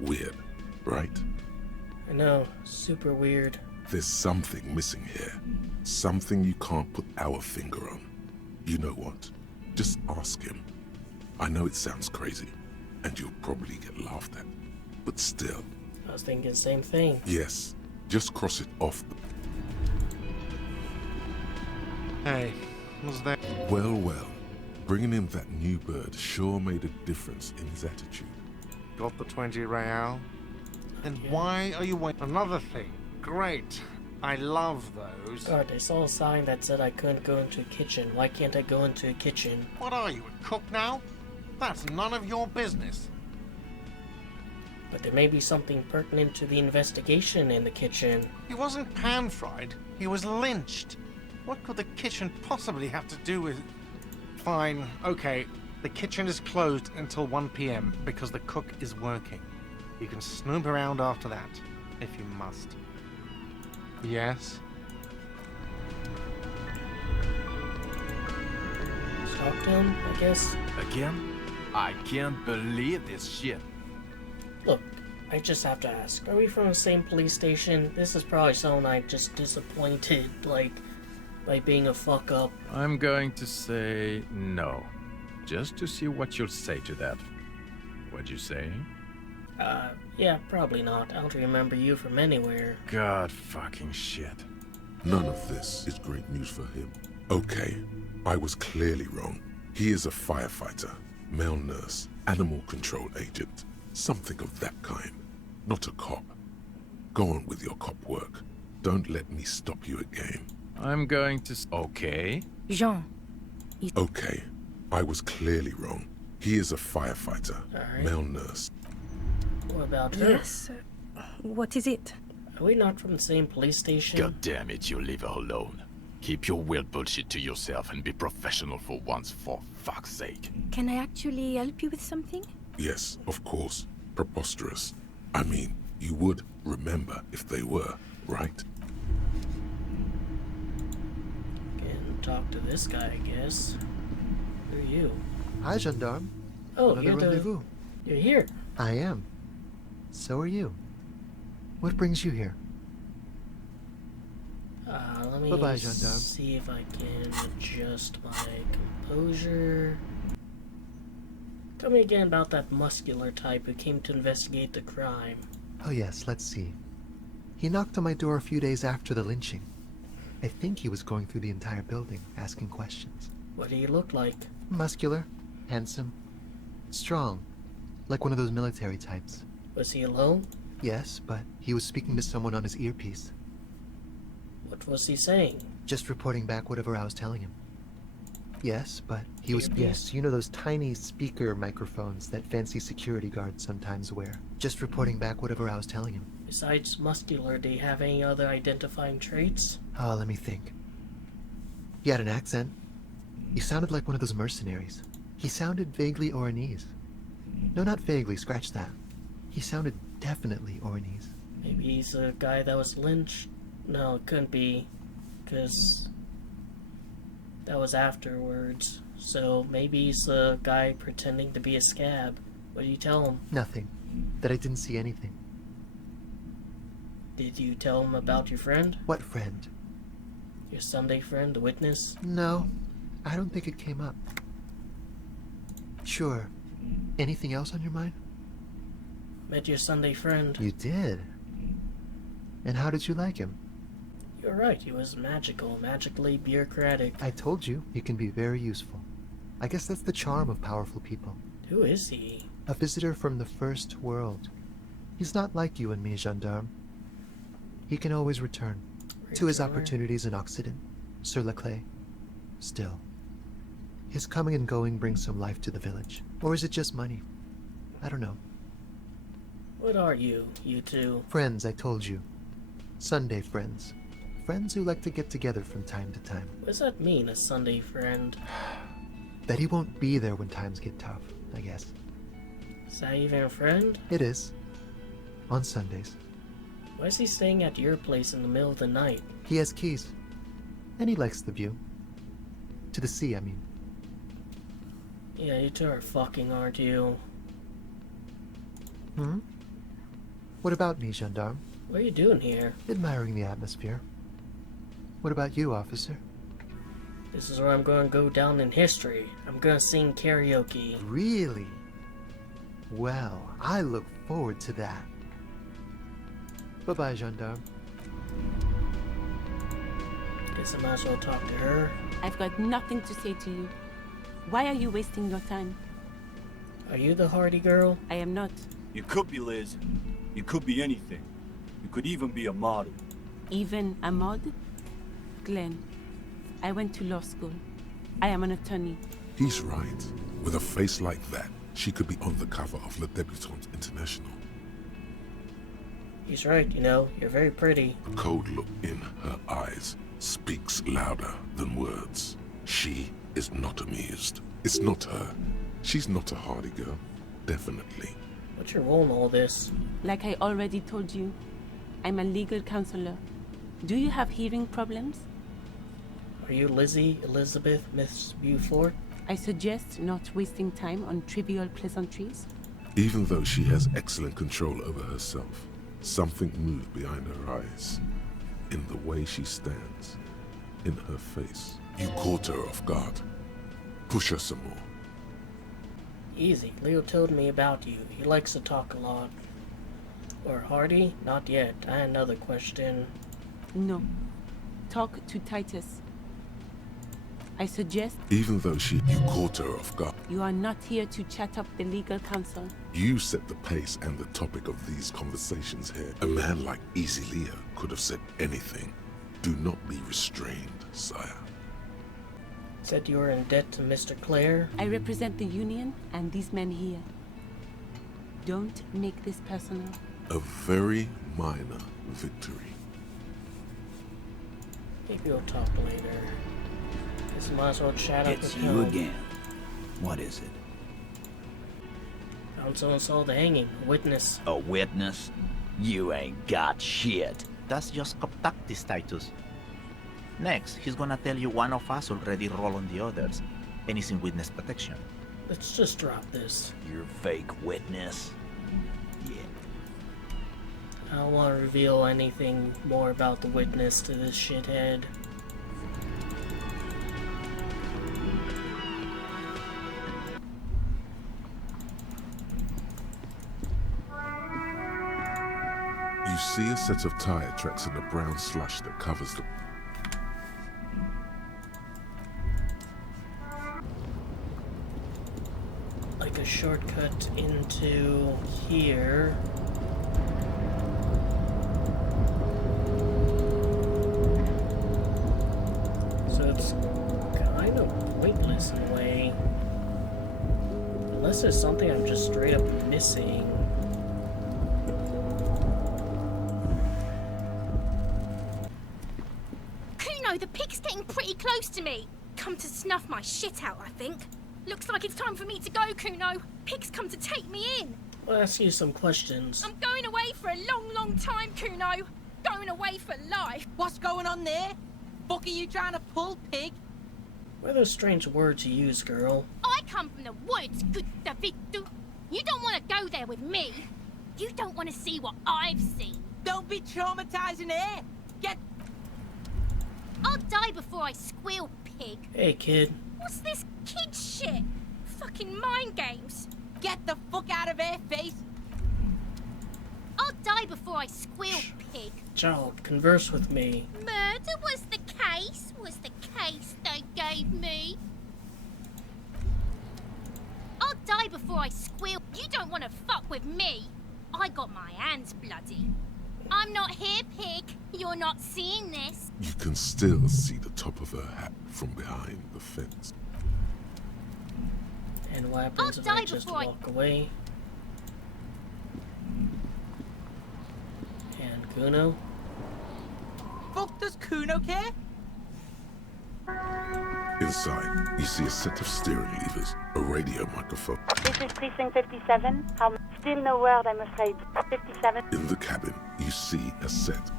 Weird, right? I know, super weird. There's something missing here. Something you can't put our finger on. You know what? Just ask him. I know it sounds crazy, and you'll probably get laughed at. But still. I was thinking the same thing. Yes, just cross it off. Hey, was that? Well, well. Bringing in that new bird sure made a difference in his attitude. Got the 20 real? And why are you waiting? Another thing. Great. I love those. God, I saw a sign that said I couldn't go into a kitchen. Why can't I go into a kitchen? What are you, a cook now? That's none of your business. But there may be something pertinent to the investigation in the kitchen. He wasn't pan-fried. He was lynched. What could the kitchen possibly have to do with... Fine, okay. The kitchen is closed until 1 p.m. because the cook is working. You can snoop around after that, if you must. Yes? Talk to him, I guess. Again? I can't believe this shit. Look, I just have to ask. Are we from the same police station? This is probably someone I just disappointed, like, by being a fuck up. I'm going to say no. Just to see what you'll say to that. What'd you say? Yeah, probably not. I don't remember you from anywhere. God fucking shit. None of this is great news for him. Okay, I was clearly wrong. He is a firefighter, male nurse, animal control agent, something of that kind. Not a cop. Go on with your cop work. Don't let me stop you again. I'm going to... Okay. Jean. Okay, I was clearly wrong. He is a firefighter, male nurse. What about her? Yes. What is it? Are we not from the same police station? God damn it, you leave her alone. Keep your weird bullshit to yourself and be professional for once, for fuck's sake. Can I actually help you with something? Yes, of course. Preposterous. I mean, you would remember if they were, right? Can talk to this guy, I guess. Who are you? Hi, gendarme. Oh, Another rendezvous. You're here. I am. So are you. What brings you here? Let me Bye-bye, gendarme. see if I can adjust my composure. Tell me again about that muscular type who came to investigate the crime. Oh yes, let's see. He knocked on my door a few days after the lynching. I think he was going through the entire building, asking questions. What do you look like? Muscular, handsome, strong, like one of those military types. Was he alone? Yes, but he was speaking to someone on his earpiece. What was he saying? Just reporting back whatever I was telling him. Yes, but he was... Earpiece? Yes, you know those tiny speaker microphones that fancy security guards sometimes wear. Just reporting back whatever I was telling him. Besides muscular, do you have any other identifying traits? Oh, let me think. He had an accent. He sounded like one of those mercenaries. He sounded vaguely Oranese. No, not vaguely, scratch that. He sounded definitely Oranese. Maybe he's a guy that was lynched? No, it couldn't be, because that was afterwards. So maybe he's a guy pretending to be a scab. What did you tell him? Nothing. That I didn't see anything. Did you tell him about your friend? What friend? Your Sunday friend, the witness? No, I don't think it came up. Sure. Anything else on your mind? Met your Sunday friend. You did? And how did you like him? You're right, he was magical, magically bureaucratic. I told you, he can be very useful. I guess that's the charm of powerful people. Who is he? A visitor from the first world. He's not like you and me, gendarme. He can always return to his opportunities in Occident, sur la clé. Still, his coming and going brings some life to the village. Or is it just money? I don't know. What are you two? Friends, I told you. Sunday friends. Friends who like to get together from time to time. What does that mean, a Sunday friend? That he won't be there when times get tough, I guess. Is that even a friend? It is. On Sundays. Why is he staying at your place in the middle of the night? He has keys. And he likes the view. To the sea, I mean. Yeah, you two are fucking, aren't you? Hmm? What about me, gendarme? What are you doing here? Admiring the atmosphere. What about you, officer? This is where I'm going to go down in history. I'm going to sing karaoke. Really? Well, I look forward to that. Bye-bye, gendarme. Guess I might as well talk to her. I've got nothing to say to you. Why are you wasting your time? Are you the hardy girl? I am not. You could be Liz. You could be anything. You could even be a model. Even a mod? Glenn, I went to law school. I am an attorney. He's right. With a face like that, she could be on the cover of Le Debutante International. He's right, you know, you're very pretty. A cold look in her eyes speaks louder than words. She is not amused. It's not her. She's not a hardy girl. Definitely. What's your role in all this? Like I already told you, I'm a legal counselor. Do you have hearing problems? Are you Lizzie, Elizabeth, Miss Beaufort? I suggest not wasting time on trivial pleasantries. Even though she has excellent control over herself, something moved behind her eyes. In the way she stands. In her face. You caught her off guard. Push her some more. Easy. Leo told me about you. He likes to talk a lot. Or Hardy? Not yet. I had another question. No. Talk to Titus. I suggest Even though you caught her off guard. you are not here to chat up the legal counsel. You set the pace and the topic of these conversations here. A man like Easy Leah could have said anything. Do not be restrained, sire. Said you were in debt to Mr. Clare? I represent the Union and these men here. Don't make this personal. A very minor victory. Maybe we'll talk later. Guess might as well chat up It's with you him. again. What is it? Found someone saw the hanging. A witness. A witness? You ain't got shit. That's just tactics, Titus. Next, he's gonna tell you one of us already roll on the others, and he's in witness protection. Let's just drop this. Your fake witness? I don't want to reveal anything more about the witness to this shithead. You see a set of tire tracks in the brown slush that covers the... Like a shortcut into here. So it's kind of pointless in a way. Unless there's something I'm just straight up missing. Cuno, the pig's getting pretty close to me. Come to snuff my shit out, I think. Looks like it's time for me to go, Cuno. Pig's come to take me in. I'll ask you some questions. I'm going away for a long, long time, Cuno. Going away for life. What's going on there? Fuck are you trying to pull, pig? What are those strange words you use, girl? I come from the woods, good Davidu. You don't want to go there with me. You don't want to see what I've seen. Don't be traumatizing here. Get... I'll die before I squeal, pig. Hey, kid. What's this kid shit? Fucking mind games. Get the fuck out of here, face. I'll die before I squeal, pig. Child, converse with me. Murder was the case they gave me. I'll die before I squeal. You don't want to fuck with me. I got my hands bloody. I'm not here, pig. You're not seeing this. You can still see the top of her hat from behind the fence. And what happens if I just walk away? And Cuno? Fuck does Cuno care? Inside, you see a set of steering levers, a radio microphone. This is Precinct 57. Still no word, I'm afraid. 57. In the cabin, you see a set.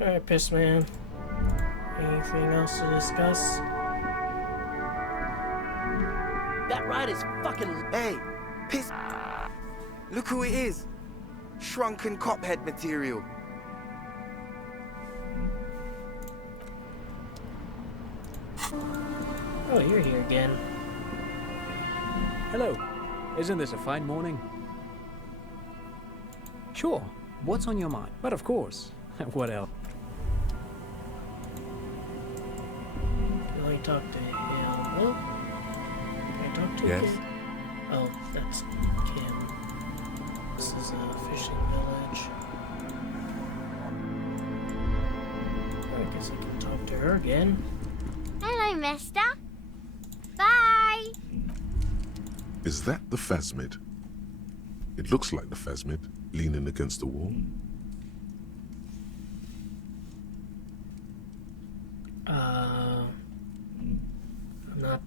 Alright, Piss Man. Anything else to discuss? That ride is fucking... Hey, piss... Look who it is. Shrunken cophead material. Oh, you're here again. Hello. Isn't this a fine morning? Sure. What's on your mind? But of course. What else? You only talk to him. Well, can I talk to Yes. him? Oh, that's Kim. This is a fishing village. I guess I can talk to her again. Hello, mister. Bye. Is that the phasmid? It looks like the phasmid, leaning against the wall. I'm not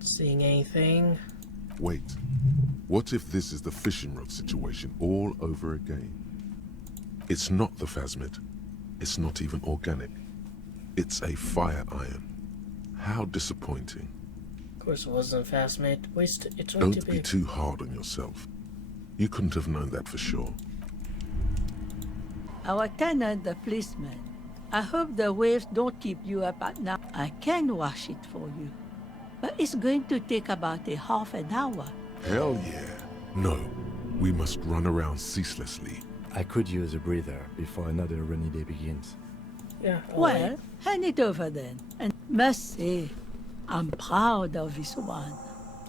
seeing anything. Wait, what if this is the fishing rod situation all over again? It's not the phasmid. It's not even organic. It's a fire iron. How disappointing. Of course it wasn't fast, mate. It's way too Don't be big. too hard on yourself. You couldn't have known that for sure. Our tenant, the policeman. I hope the waves don't keep you up at night. I can wash it for you. But it's going to take about a half an hour. Hell yeah. No, We must run around ceaselessly. I could use a breather before another rainy day begins. Yeah. Well, hand it over then. And must say, I'm proud of this one.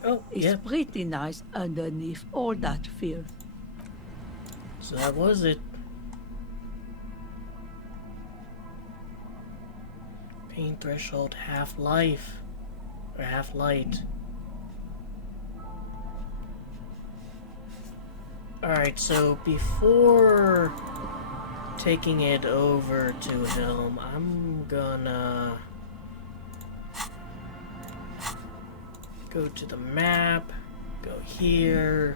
Oh, it's pretty nice underneath all that filth. So that was it. Pain threshold half-life. Or half-light. Alright, so before taking it over to him, I'm gonna go to the map, go here.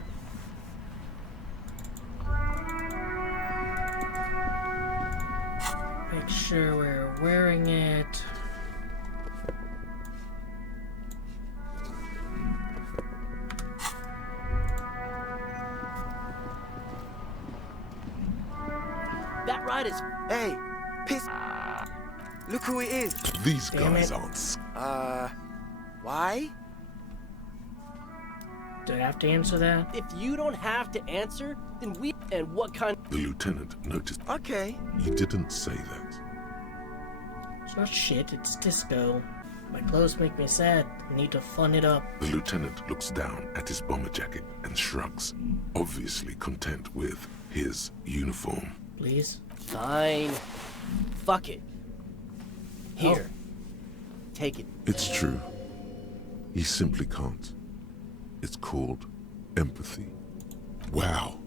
Make sure we're wearing it. That ride is... Hey, piss... Look who it is. These guys aren't... Why? Do I have to answer that? If you don't have to answer, then we... And what kind... The lieutenant noticed. Okay. You didn't say that. It's not shit, it's disco. My clothes make me sad. I need to fun it up. The lieutenant looks down at his bomber jacket and shrugs, obviously content with his uniform. Please? Fine. Fuck it. Here. Take it. It's true. He simply can't. It's called empathy. Wow.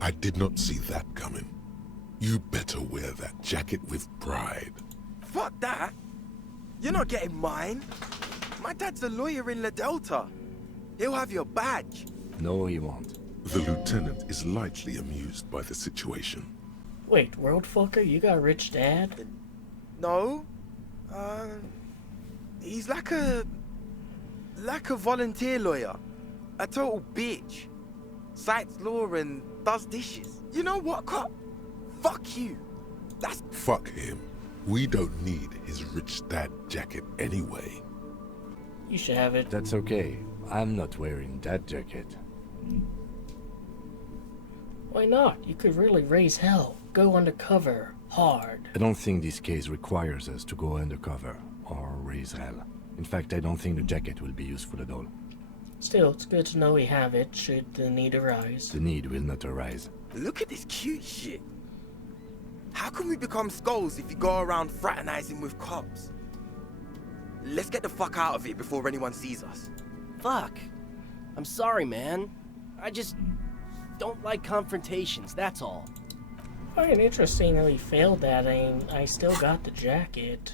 I did not see that coming. You better wear that jacket with pride. Fuck that. You're not getting mine. My dad's a lawyer in La Delta. He'll have your badge. No, he won't. The lieutenant is lightly amused by the situation. Wait, world fucker, you got a rich dad? No. He's like a volunteer lawyer. A total bitch. Cites law and does dishes. You know what, cop? Fuck you. That's... Fuck him. We don't need his rich dad jacket anyway. You should have it. That's okay. I'm not wearing that jacket. Why not? You could really raise hell. Go undercover. Hard. I don't think this case requires us to go undercover or raise hell. In fact, I don't think the jacket will be useful at all. Still, it's good to know we have it, should the need arise. The need will not arise. Look at this cute shit. How can we become skulls if you go around fraternizing with cops? Let's get the fuck out of it before anyone sees us. Fuck. I'm sorry, man. I just don't like confrontations, that's all. Fucking interestingly failed that. I still got the jacket.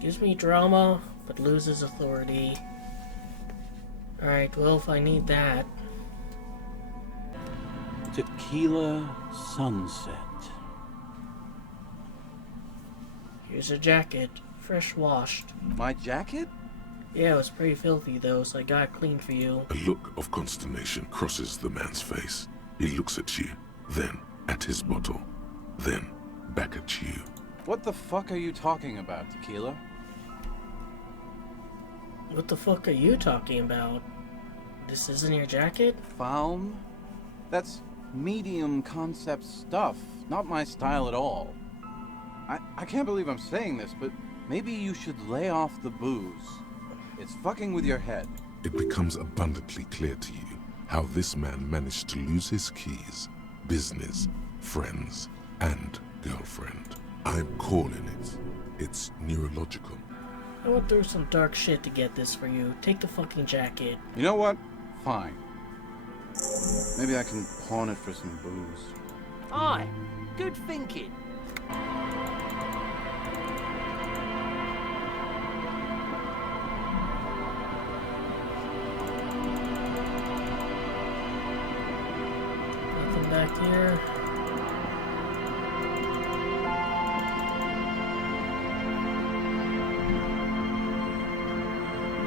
Gives me drama, but loses authority. Alright, well, if I need that. Tequila sunset. Here's a jacket. Fresh washed. My jacket? Yeah, it was pretty filthy though, so I got it clean for you. A look of consternation crosses the man's face. He looks at you, then at his bottle, then back at you. What the fuck are you talking about, Tequila? What the fuck are you talking about? This isn't your jacket? Faum? That's medium concept stuff, not my style at all. I can't believe I'm saying this, but maybe you should lay off the booze. It's fucking with your head. It becomes abundantly clear to you how this man managed to lose his keys, business, friends, and girlfriend. I'm calling it. It's neurological. I went through some dark shit to get this for you. Take the fucking jacket. You know what? Fine. Maybe I can pawn it for some booze. Aye, good thinking. Nothing back here.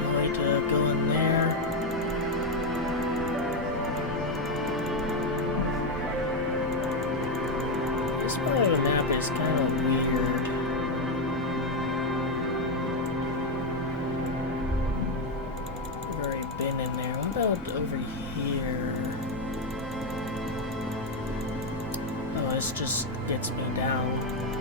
No way to go in there. This part of the map is kind of weird. I've already been in there. What about over here? this just gets me down.